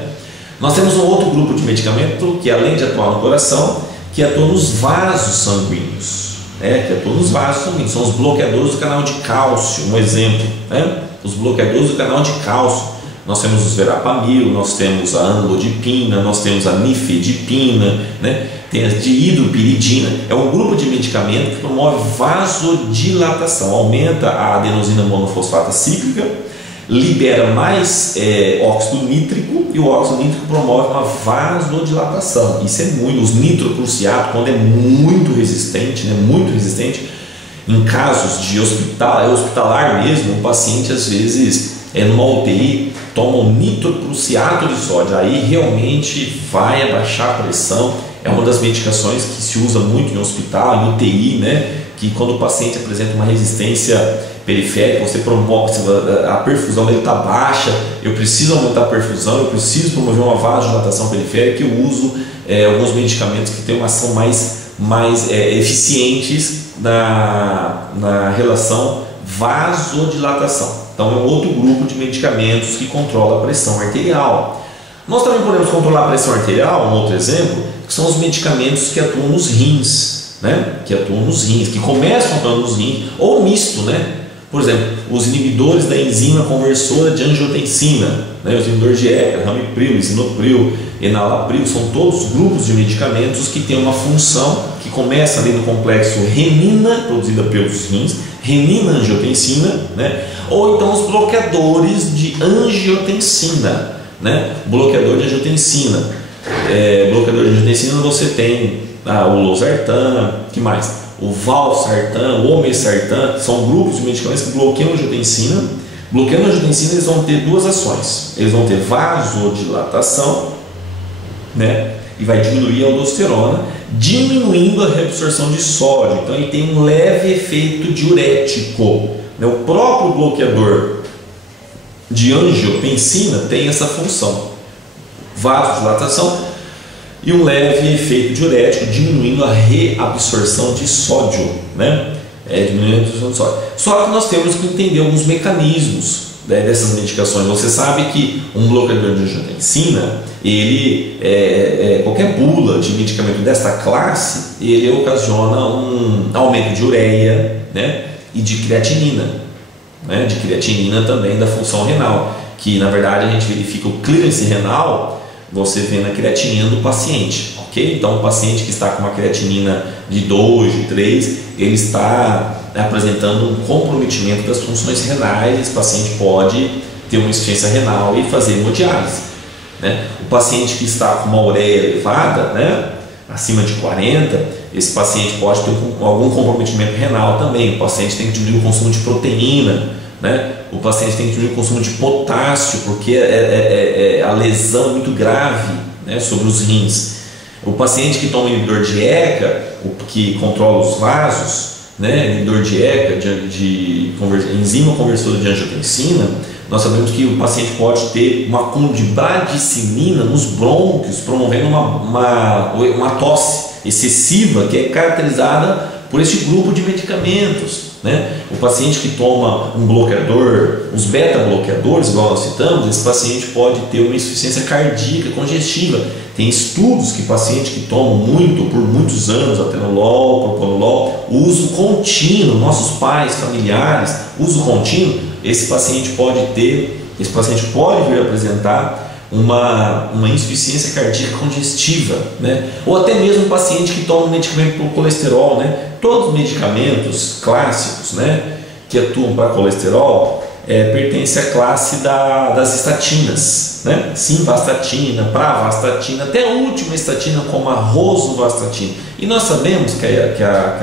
Nós temos um outro grupo de medicamento que, além de atuar no coração, que atua nos vasos sanguíneos, né? São os bloqueadores do canal de cálcio, um exemplo, né? Os bloqueadores do canal de cálcio. Nós temos os verapamil, nós temos a amlodipina, nós temos a nifedipina, né? Tem a dihidropiridina. É um grupo de medicamento que promove vasodilatação, aumenta a adenosina monofosfata cíclica, libera mais óxido nítrico, e o óxido nítrico promove uma vasodilatação. Isso é muito. Os nitroprusiato, quando é muito resistente, né, em casos de hospitalar mesmo, o paciente às vezes numa UTI toma um nitroprusiato de sódio, aí realmente vai abaixar a pressão. É uma das medicações que se usa muito em hospital, em UTI, né? Que quando o paciente apresenta uma resistência periférica, você promove, a perfusão dele está baixa, eu preciso aumentar a perfusão, eu preciso promover uma vasodilatação periférica, eu uso alguns medicamentos que têm uma ação mais eficientes na relação vasodilatação. Então é um outro grupo de medicamentos que controla a pressão arterial. Nós também podemos controlar a pressão arterial, um outro exemplo, que são os medicamentos que atuam nos rins, né? Que começam atuando nos rins, ou misto, né? Por exemplo, os inibidores da enzima conversora de angiotensina, né? Os inibidores de ECA, ramipril, lisinopril, enalapril, são todos grupos de medicamentos que têm uma função que começa ali no complexo renina, produzida pelos rins, renina-angiotensina, né? Ou então os bloqueadores de angiotensina, né? Bloqueador de angiotensina. Bloqueador de angiotensina você tem o losartan, que mais? O valsartan, o omesartan, são grupos de medicamentos que bloqueiam a angiotensina. Bloqueando a angiotensina, eles vão ter duas ações. Eles vão ter vasodilatação, né? E vai diminuir a aldosterona, diminuindo a reabsorção de sódio. Então ele tem um leve efeito diurético, né? O próprio bloqueador de angiotensina tem essa função, vasodilatação e um leve efeito diurético, diminuindo a reabsorção de sódio, né? Diminuindo a absorção de sódio. Só que nós temos que entender alguns mecanismos, dessas medicações. Você sabe que um bloqueador de angiotensina, qualquer bula de medicamento desta classe, ele ocasiona um aumento de ureia, né, e de creatinina, né, de creatinina também da função renal, que na verdade a gente verifica o clearance renal, você vê na creatinina do paciente, ok? Então o paciente que está com uma creatinina de 2, de 3, ele está apresentando um comprometimento das funções renais, esse paciente pode ter uma insuficiência renal e fazer hemodiálise, né? O paciente que está com uma ureia elevada, né, acima de 40, esse paciente pode ter algum comprometimento renal também. O paciente tem que diminuir o consumo de proteína, né? O paciente tem que diminuir o consumo de potássio, porque a lesão é muito grave, né, sobre os rins. O paciente que toma inibidor de ECA, que controla os vasos, né, inibidor de ECA, de enzima conversora de angiotensina, nós sabemos que o paciente pode ter um acúmulo de bradicinina nos brônquios, promovendo uma tosse excessiva que é caracterizada por esse grupo de medicamentos, né? O paciente que toma um bloqueador, os beta-bloqueadores, igual nós citamos, esse paciente pode ter uma insuficiência cardíaca congestiva. Tem estudos que pacientes que tomam muito, por muitos anos, atenolol, propanolol, uso contínuo, nossos pais, familiares, uso contínuo, esse paciente pode vir a apresentar uma insuficiência cardíaca congestiva, né? Ou até mesmo um paciente que toma um medicamento para o colesterol, né? Todos os medicamentos clássicos, né, que atuam para colesterol pertencem à classe das estatinas, né? Simvastatina, pravastatina, até a última estatina como a rosuvastatina. E nós sabemos que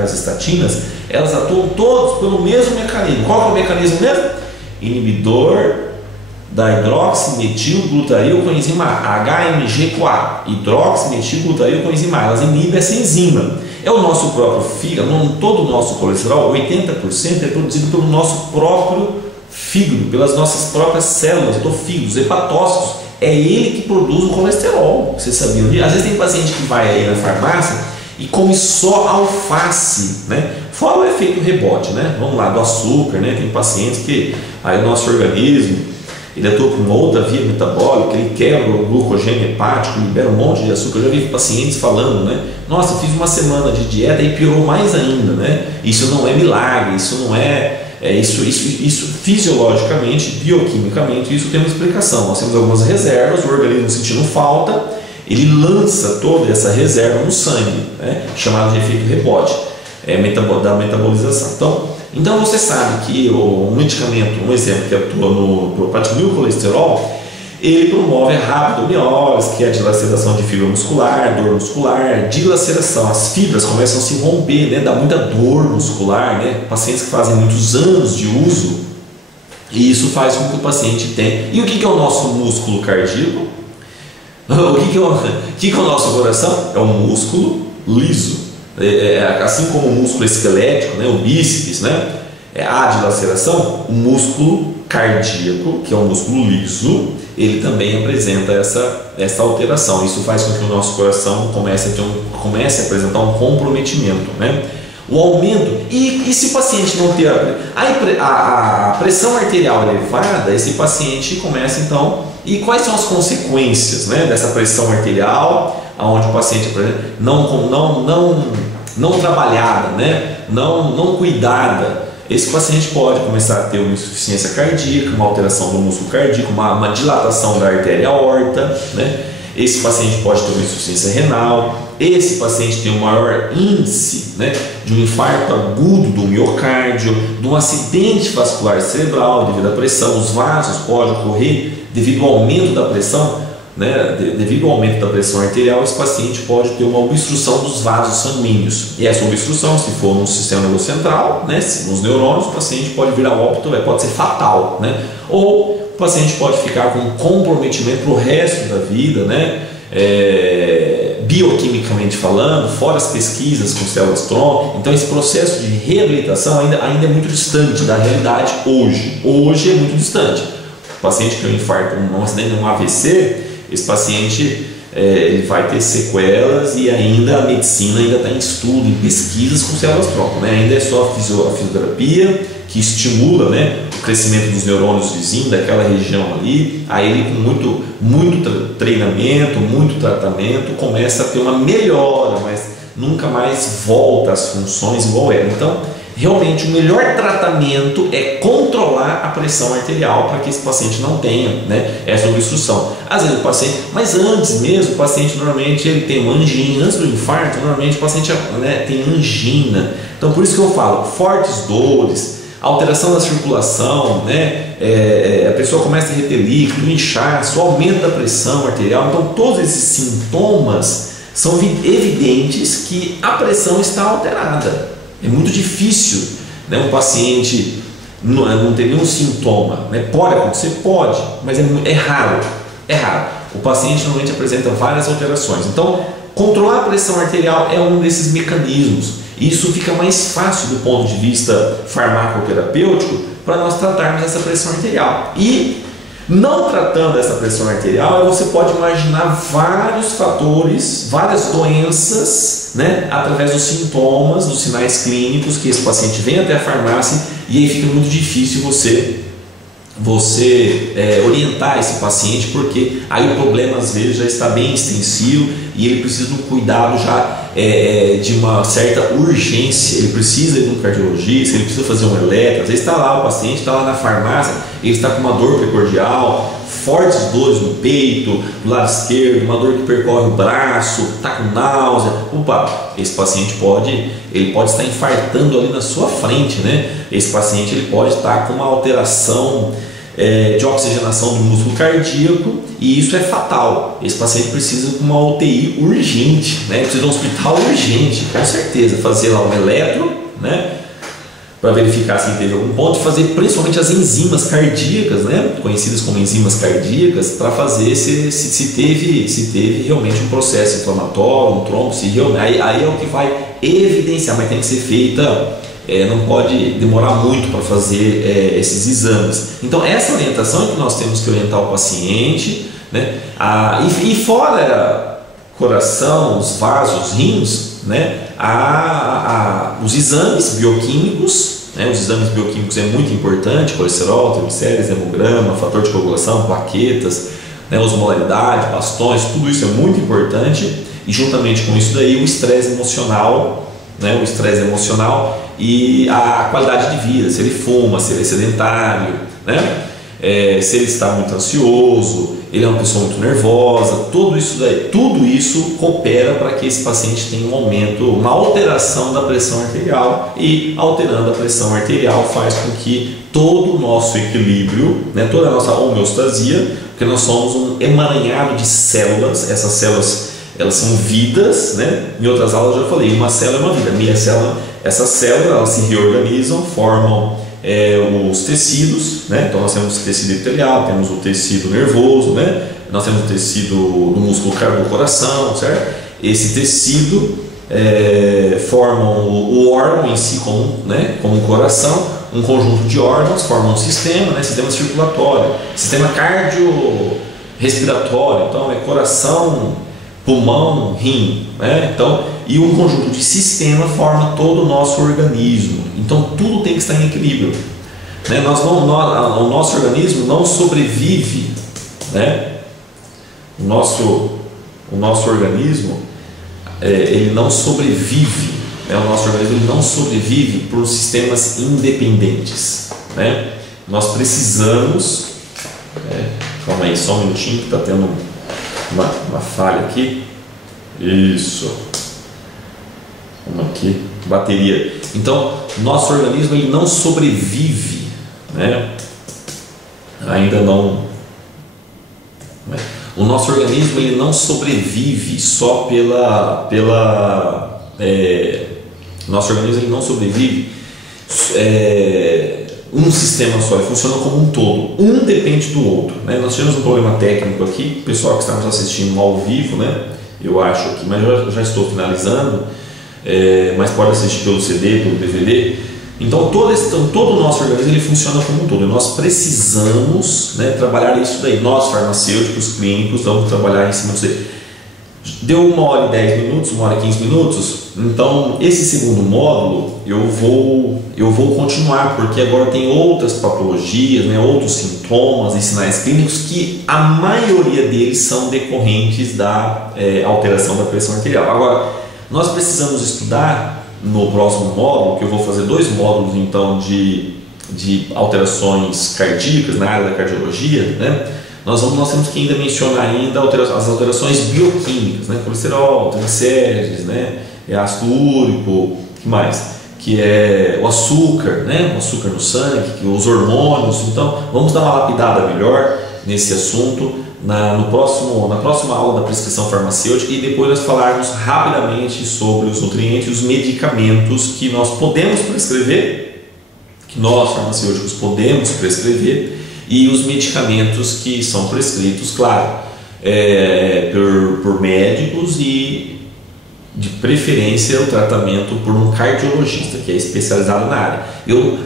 as estatinas, elas atuam todos pelo mesmo mecanismo. Qual é o mecanismo mesmo? Inibidor da hidroximetilglutario coenzima A, HMG-CoA, hidroximetilglutario coenzima A, elas inibem essa enzima. É o nosso próprio fígado, todo o nosso colesterol, 80% é produzido pelo nosso próprio fígado, pelas nossas próprias células do fígado, os hepatócitos. É ele que produz o colesterol, vocês sabiam disso? Às vezes tem paciente que vai aí na farmácia e come só alface, né? Fora o efeito rebote, né? Vamos lá, do açúcar, né? Tem pacientes que aí o nosso organismo, ele atua por uma outra via metabólica, ele quebra o glucogênio hepático, libera um monte de açúcar. Eu já vi pacientes falando, né? Nossa, fiz uma semana de dieta e piorou mais ainda, né? Isso não é milagre, isso não isso fisiologicamente, bioquimicamente, isso tem uma explicação. Nós temos algumas reservas, o organismo sentindo falta, ele lança toda essa reserva no sangue, né? Chamado de efeito rebote, da metabolização. Então você sabe que um medicamento, um exemplo que atua para diminuir o colesterol, ele promove a rabdomiólise, que é a dilaceração de fibra muscular, dor muscular, dilaceração, as fibras começam a se romper, né? Dá muita dor muscular, né? Pacientes que fazem muitos anos de uso, e isso faz com que o paciente tenha. E o que é o nosso músculo cardíaco? O que é o nosso coração? É um músculo liso. Assim como o músculo esquelético, né, o bíceps, né, a dilaceração, o músculo cardíaco, que é um músculo liso, ele também apresenta essa alteração. Isso faz com que o nosso coração comece a apresentar um comprometimento, né? O aumento, e se o paciente não ter a pressão arterial elevada, esse paciente começa então, e quais são as consequências, né, dessa pressão arterial, onde o paciente não trabalhada, né, não cuidada, esse paciente pode começar a ter uma insuficiência cardíaca, uma alteração do músculo cardíaco, uma dilatação da artéria aorta, né? Esse paciente pode ter uma insuficiência renal, esse paciente tem um maior índice, né, de um infarto agudo do miocárdio, de um acidente vascular cerebral devido à pressão. Os vasos podem ocorrer devido ao aumento da pressão, né, devido ao aumento da pressão arterial. Esse paciente pode ter uma obstrução dos vasos sanguíneos, e essa obstrução, se for no sistema nervoso central, né, nos neurônios, o paciente pode vir a óbito, pode ser fatal, né? Ou o paciente pode ficar com comprometimento para o resto da vida, né? Bioquimicamente falando, fora as pesquisas com células-tronco. Então esse processo de reabilitação ainda é muito distante da realidade hoje. Hoje é muito distante. O paciente que tem um infarto, um acidente, um AVC, esse paciente ele vai ter sequelas, e ainda a medicina ainda está em estudo, em pesquisas com células-tronco, né? Ainda é só a fisioterapia que estimula, né, o crescimento dos neurônios vizinhos daquela região ali. Aí ele, com muito treinamento, muito tratamento, começa a ter uma melhora, mas nunca mais volta às funções igual era. Então, realmente o melhor tratamento é controlar a pressão arterial para que esse paciente não tenha, né, essa obstrução. Às vezes o paciente, mas antes mesmo, o paciente normalmente ele tem uma angina. Antes do infarto, normalmente o paciente, né, tem angina. Então por isso que eu falo, fortes dores, alteração da circulação, né, a pessoa começa a derreter líquido, inchaço, aumento da pressão arterial. Então todos esses sintomas são evidentes que a pressão está alterada. É muito difícil, né, um paciente não ter nenhum sintoma, né? Pode acontecer? Pode, mas é raro, é raro. O paciente normalmente apresenta várias alterações. Então, controlar a pressão arterial é um desses mecanismos. Isso fica mais fácil do ponto de vista farmacoterapêutico para nós tratarmos essa pressão arterial. E não tratando essa pressão arterial, você pode imaginar vários fatores, várias doenças, né, através dos sintomas, dos sinais clínicos que esse paciente vem até a farmácia, e aí fica muito difícil você orientar esse paciente, porque aí o problema às vezes já está bem extensivo e ele precisa de um cuidado já de uma certa urgência. Ele precisa de um cardiologista, ele precisa fazer um eletro. Às vezes está lá o paciente, está lá na farmácia, ele está com uma dor precordial, fortes dores no peito, do lado esquerdo, uma dor que percorre o braço, está com náusea. Opa, esse paciente pode estar infartando ali na sua frente, né? Esse paciente ele pode estar com uma alteração de oxigenação do músculo cardíaco, e isso é fatal. Esse paciente precisa de uma UTI urgente, né? Precisa de um hospital urgente, com certeza. Fazer lá um eletro, né, para verificar se teve algum ponto, fazer principalmente as enzimas cardíacas, né, conhecidas como enzimas cardíacas, para fazer se teve realmente um processo inflamatório, um trombo, aí é o que vai evidenciar, mas tem que ser feita. Não pode demorar muito para fazer esses exames. Então essa orientação é que nós temos que orientar o paciente, né? E fora coração, os vasos, os rins, né? Os exames bioquímicos, né? Os exames bioquímicos é muito importante: colesterol, triglicérides, hemograma, fator de coagulação, plaquetas, né? Osmolaridade, bastões, tudo isso é muito importante. E juntamente com isso daí o estresse emocional, né? O estresse emocional e a qualidade de vida, se ele fuma, se ele é sedentário, né? Se ele está muito ansioso, ele é uma pessoa muito nervosa, tudo isso coopera para que esse paciente tenha um aumento, uma alteração da pressão arterial, e alterando a pressão arterial faz com que todo o nosso equilíbrio, né, toda a nossa homeostasia, porque nós somos um emaranhado de células. Essas células, elas são vidas, né? Em outras aulas eu já falei, uma célula é uma vida, meia célula. Essas células, elas se reorganizam, formam os tecidos, né? Então nós temos o tecido epitelial, temos o tecido nervoso, né? Nós temos o tecido do músculo do coração, certo? Esse tecido formam o órgão em si como um coração. Um conjunto de órgãos formam um sistema, né? Sistema circulatório, sistema cardiorrespiratório. Então é coração, pulmão, rim, né? Então, e um conjunto de sistema forma todo o nosso organismo. Então tudo tem que estar em equilíbrio, né? O nosso organismo não sobrevive, né? O nosso organismo ele não sobrevive, né? O nosso organismo ele não sobrevive por sistemas independentes, né? Nós precisamos, calma aí, só um minutinho que está tendo uma falha aqui. Isso. Vamos aqui, bateria. Então, nosso organismo ele não sobrevive, né? Ainda não. O nosso organismo ele não sobrevive só nosso organismo ele não sobrevive um sistema só, ele funciona como um todo. Um depende do outro, né? Nós tivemos um problema técnico aqui, o pessoal que está nos assistindo ao vivo, né? Eu acho que, mas eu já estou finalizando. Mas pode assistir pelo CD, pelo DVD. Então todo o nosso organismo ele funciona como um todo, e nós precisamos, né, trabalhar isso daí. Nós farmacêuticos, clínicos, vamos trabalhar em cima disso daí. Deu 1 hora e 10 minutos, 1 hora e 15 minutos. Então esse segundo módulo eu vou continuar, porque agora tem outras patologias, né, outros sintomas e sinais clínicos que a maioria deles são decorrentes da alteração da pressão arterial. Agora nós precisamos estudar no próximo módulo, que eu vou fazer 2 módulos então de alterações cardíacas na área da cardiologia, né? Nós temos que ainda mencionar ainda as alterações bioquímicas, né? Colesterol, triglicérides, né? Ácido úrico, que mais? Que é o açúcar, né? O açúcar no sangue, os hormônios. Então vamos dar uma lapidada melhor nesse assunto na próxima aula da prescrição farmacêutica, e depois nós falarmos rapidamente sobre os nutrientes e os medicamentos que nós podemos prescrever, que nós farmacêuticos podemos prescrever, e os medicamentos que são prescritos, claro, por médicos, e de preferência o tratamento por um cardiologista que é especializado na área.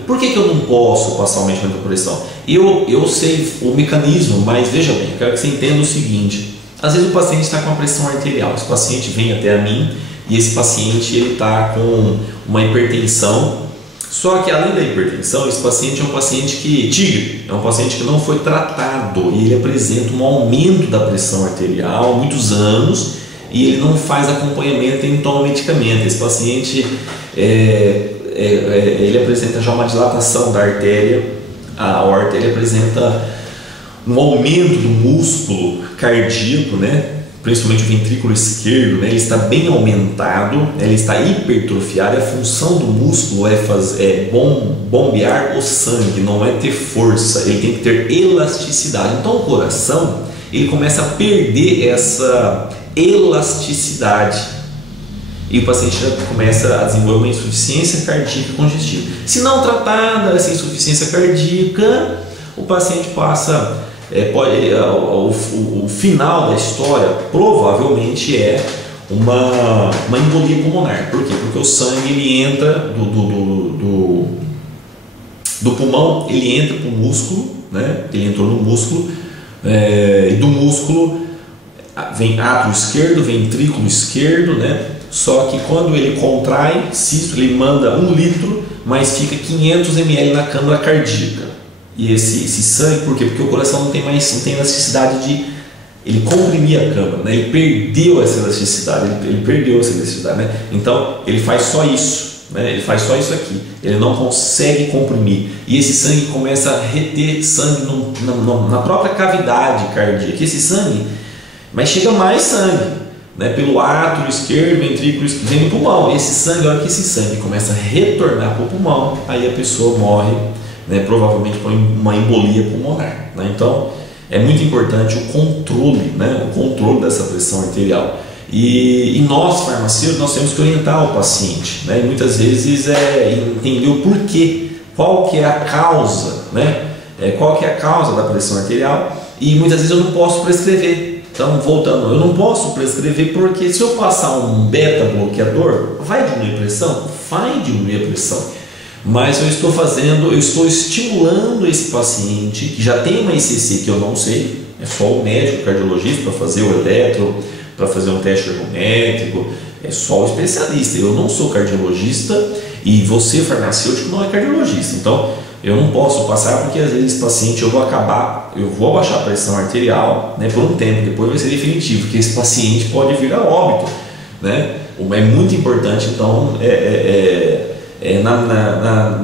Por que eu não posso passar o medicamento por pressão? Eu sei o mecanismo, mas veja bem, eu quero que você entenda o seguinte: às vezes o paciente está com a pressão arterial, esse paciente vem até a mim e esse paciente ele está com uma hipertensão. Só que além da hipertensão, esse paciente é um paciente é um paciente que não foi tratado, e ele apresenta um aumento da pressão arterial há muitos anos, e ele não faz acompanhamento em toma medicamento. Esse paciente ele apresenta já uma dilatação da artéria, a aorta, ele apresenta um aumento do músculo cardíaco, né? Principalmente o ventrículo esquerdo, né? Ele está bem aumentado, ele está hipertrofiado. A função do músculo é bombear o sangue, não é ter força, ele tem que ter elasticidade. Então o coração ele começa a perder essa elasticidade, e o paciente já começa a desenvolver uma insuficiência cardíaca congestiva. Se não tratada essa insuficiência cardíaca, o paciente passa o final da história provavelmente é uma embolia pulmonar. Por quê? Porque o sangue ele entra do pulmão, ele entra para o músculo, né? Ele entrou no músculo, e do músculo vem átrio esquerdo, ventrículo esquerdo, né? Só que quando ele contrai, ele manda 1 litro, mas fica 500 ml na câmara cardíaca. E esse sangue, por quê? Porque o coração não tem elasticidade de ele comprimir a câmara, né? Ele perdeu essa elasticidade, né? Então ele faz só isso, né? Ele faz só isso aqui, ele não consegue comprimir, e esse sangue começa a reter sangue na própria cavidade cardíaca. Esse sangue, mas chega mais sangue, né? Pelo átrio esquerdo, ventrículo esquerdo, vem no pulmão. Esse sangue, a hora que esse sangue começa a retornar para o pulmão, aí a pessoa morre, né, provavelmente por uma embolia pulmonar, né? Então é muito importante o controle, né, o controle dessa pressão arterial, e nós farmacêuticos nós temos que orientar o paciente, né, e muitas vezes entender o porquê, qual que é a causa, né, qual que é a causa da pressão arterial, e muitas vezes eu não posso prescrever. Então, voltando, eu não posso prescrever porque se eu passar um beta-bloqueador, vai diminuir a pressão? Vai diminuir a pressão. Mas eu estou estimulando esse paciente que já tem uma ICC que eu não sei, é só o médico, o cardiologista, para fazer o eletro, para fazer um teste ergométrico, é só o especialista. Eu não sou cardiologista e você, farmacêutico, não é cardiologista. Então, eu não posso passar porque às vezes esse paciente eu vou abaixar a pressão arterial, né, por um tempo, depois vai ser definitivo, porque esse paciente pode vir a óbito, né? É muito importante, então,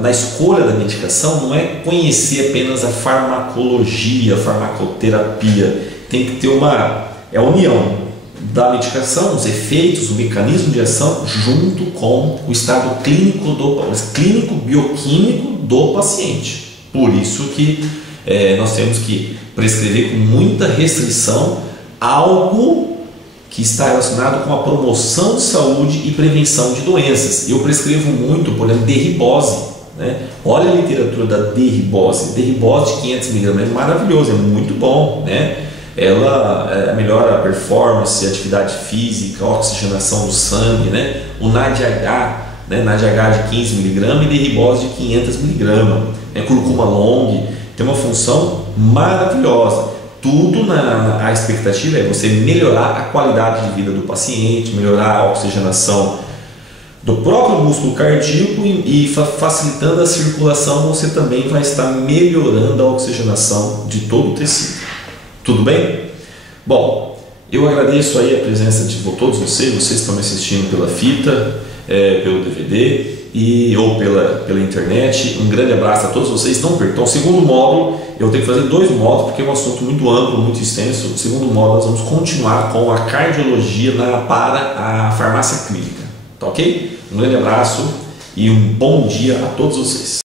na escolha da medicação, não é conhecer apenas a farmacologia, a farmacoterapia, tem que ter a união da medicação, os efeitos, o mecanismo de ação, junto com o estado clínico bioquímico do paciente. Por isso que nós temos que prescrever com muita restrição algo que está relacionado com a promoção de saúde e prevenção de doenças. Eu prescrevo muito, por exemplo, derribose, né? Olha a literatura da derribose de 500 mg, é maravilhoso, é muito bom, né? Ela melhora a performance, a atividade física, a oxigenação do sangue, né? O NADH, né? NADH de 15 mg e derribose de 500 mg, curcuma long, tem uma função maravilhosa. tudo a expectativa é você melhorar a qualidade de vida do paciente, melhorar a oxigenação do próprio músculo cardíaco e facilitando a circulação, você também vai estar melhorando a oxigenação de todo o tecido. Tudo bem? Bom, eu agradeço aí a presença de todos vocês estão me assistindo pela fita, pelo DVD ou pela internet. Um grande abraço a todos vocês. Não percam. Então, o segundo módulo, eu tenho que fazer 2 módulos porque é um assunto muito amplo, muito extenso. No segundo módulo, nós vamos continuar com a cardiologia para a farmácia clínica. Tá ok? Um grande abraço e um bom dia a todos vocês.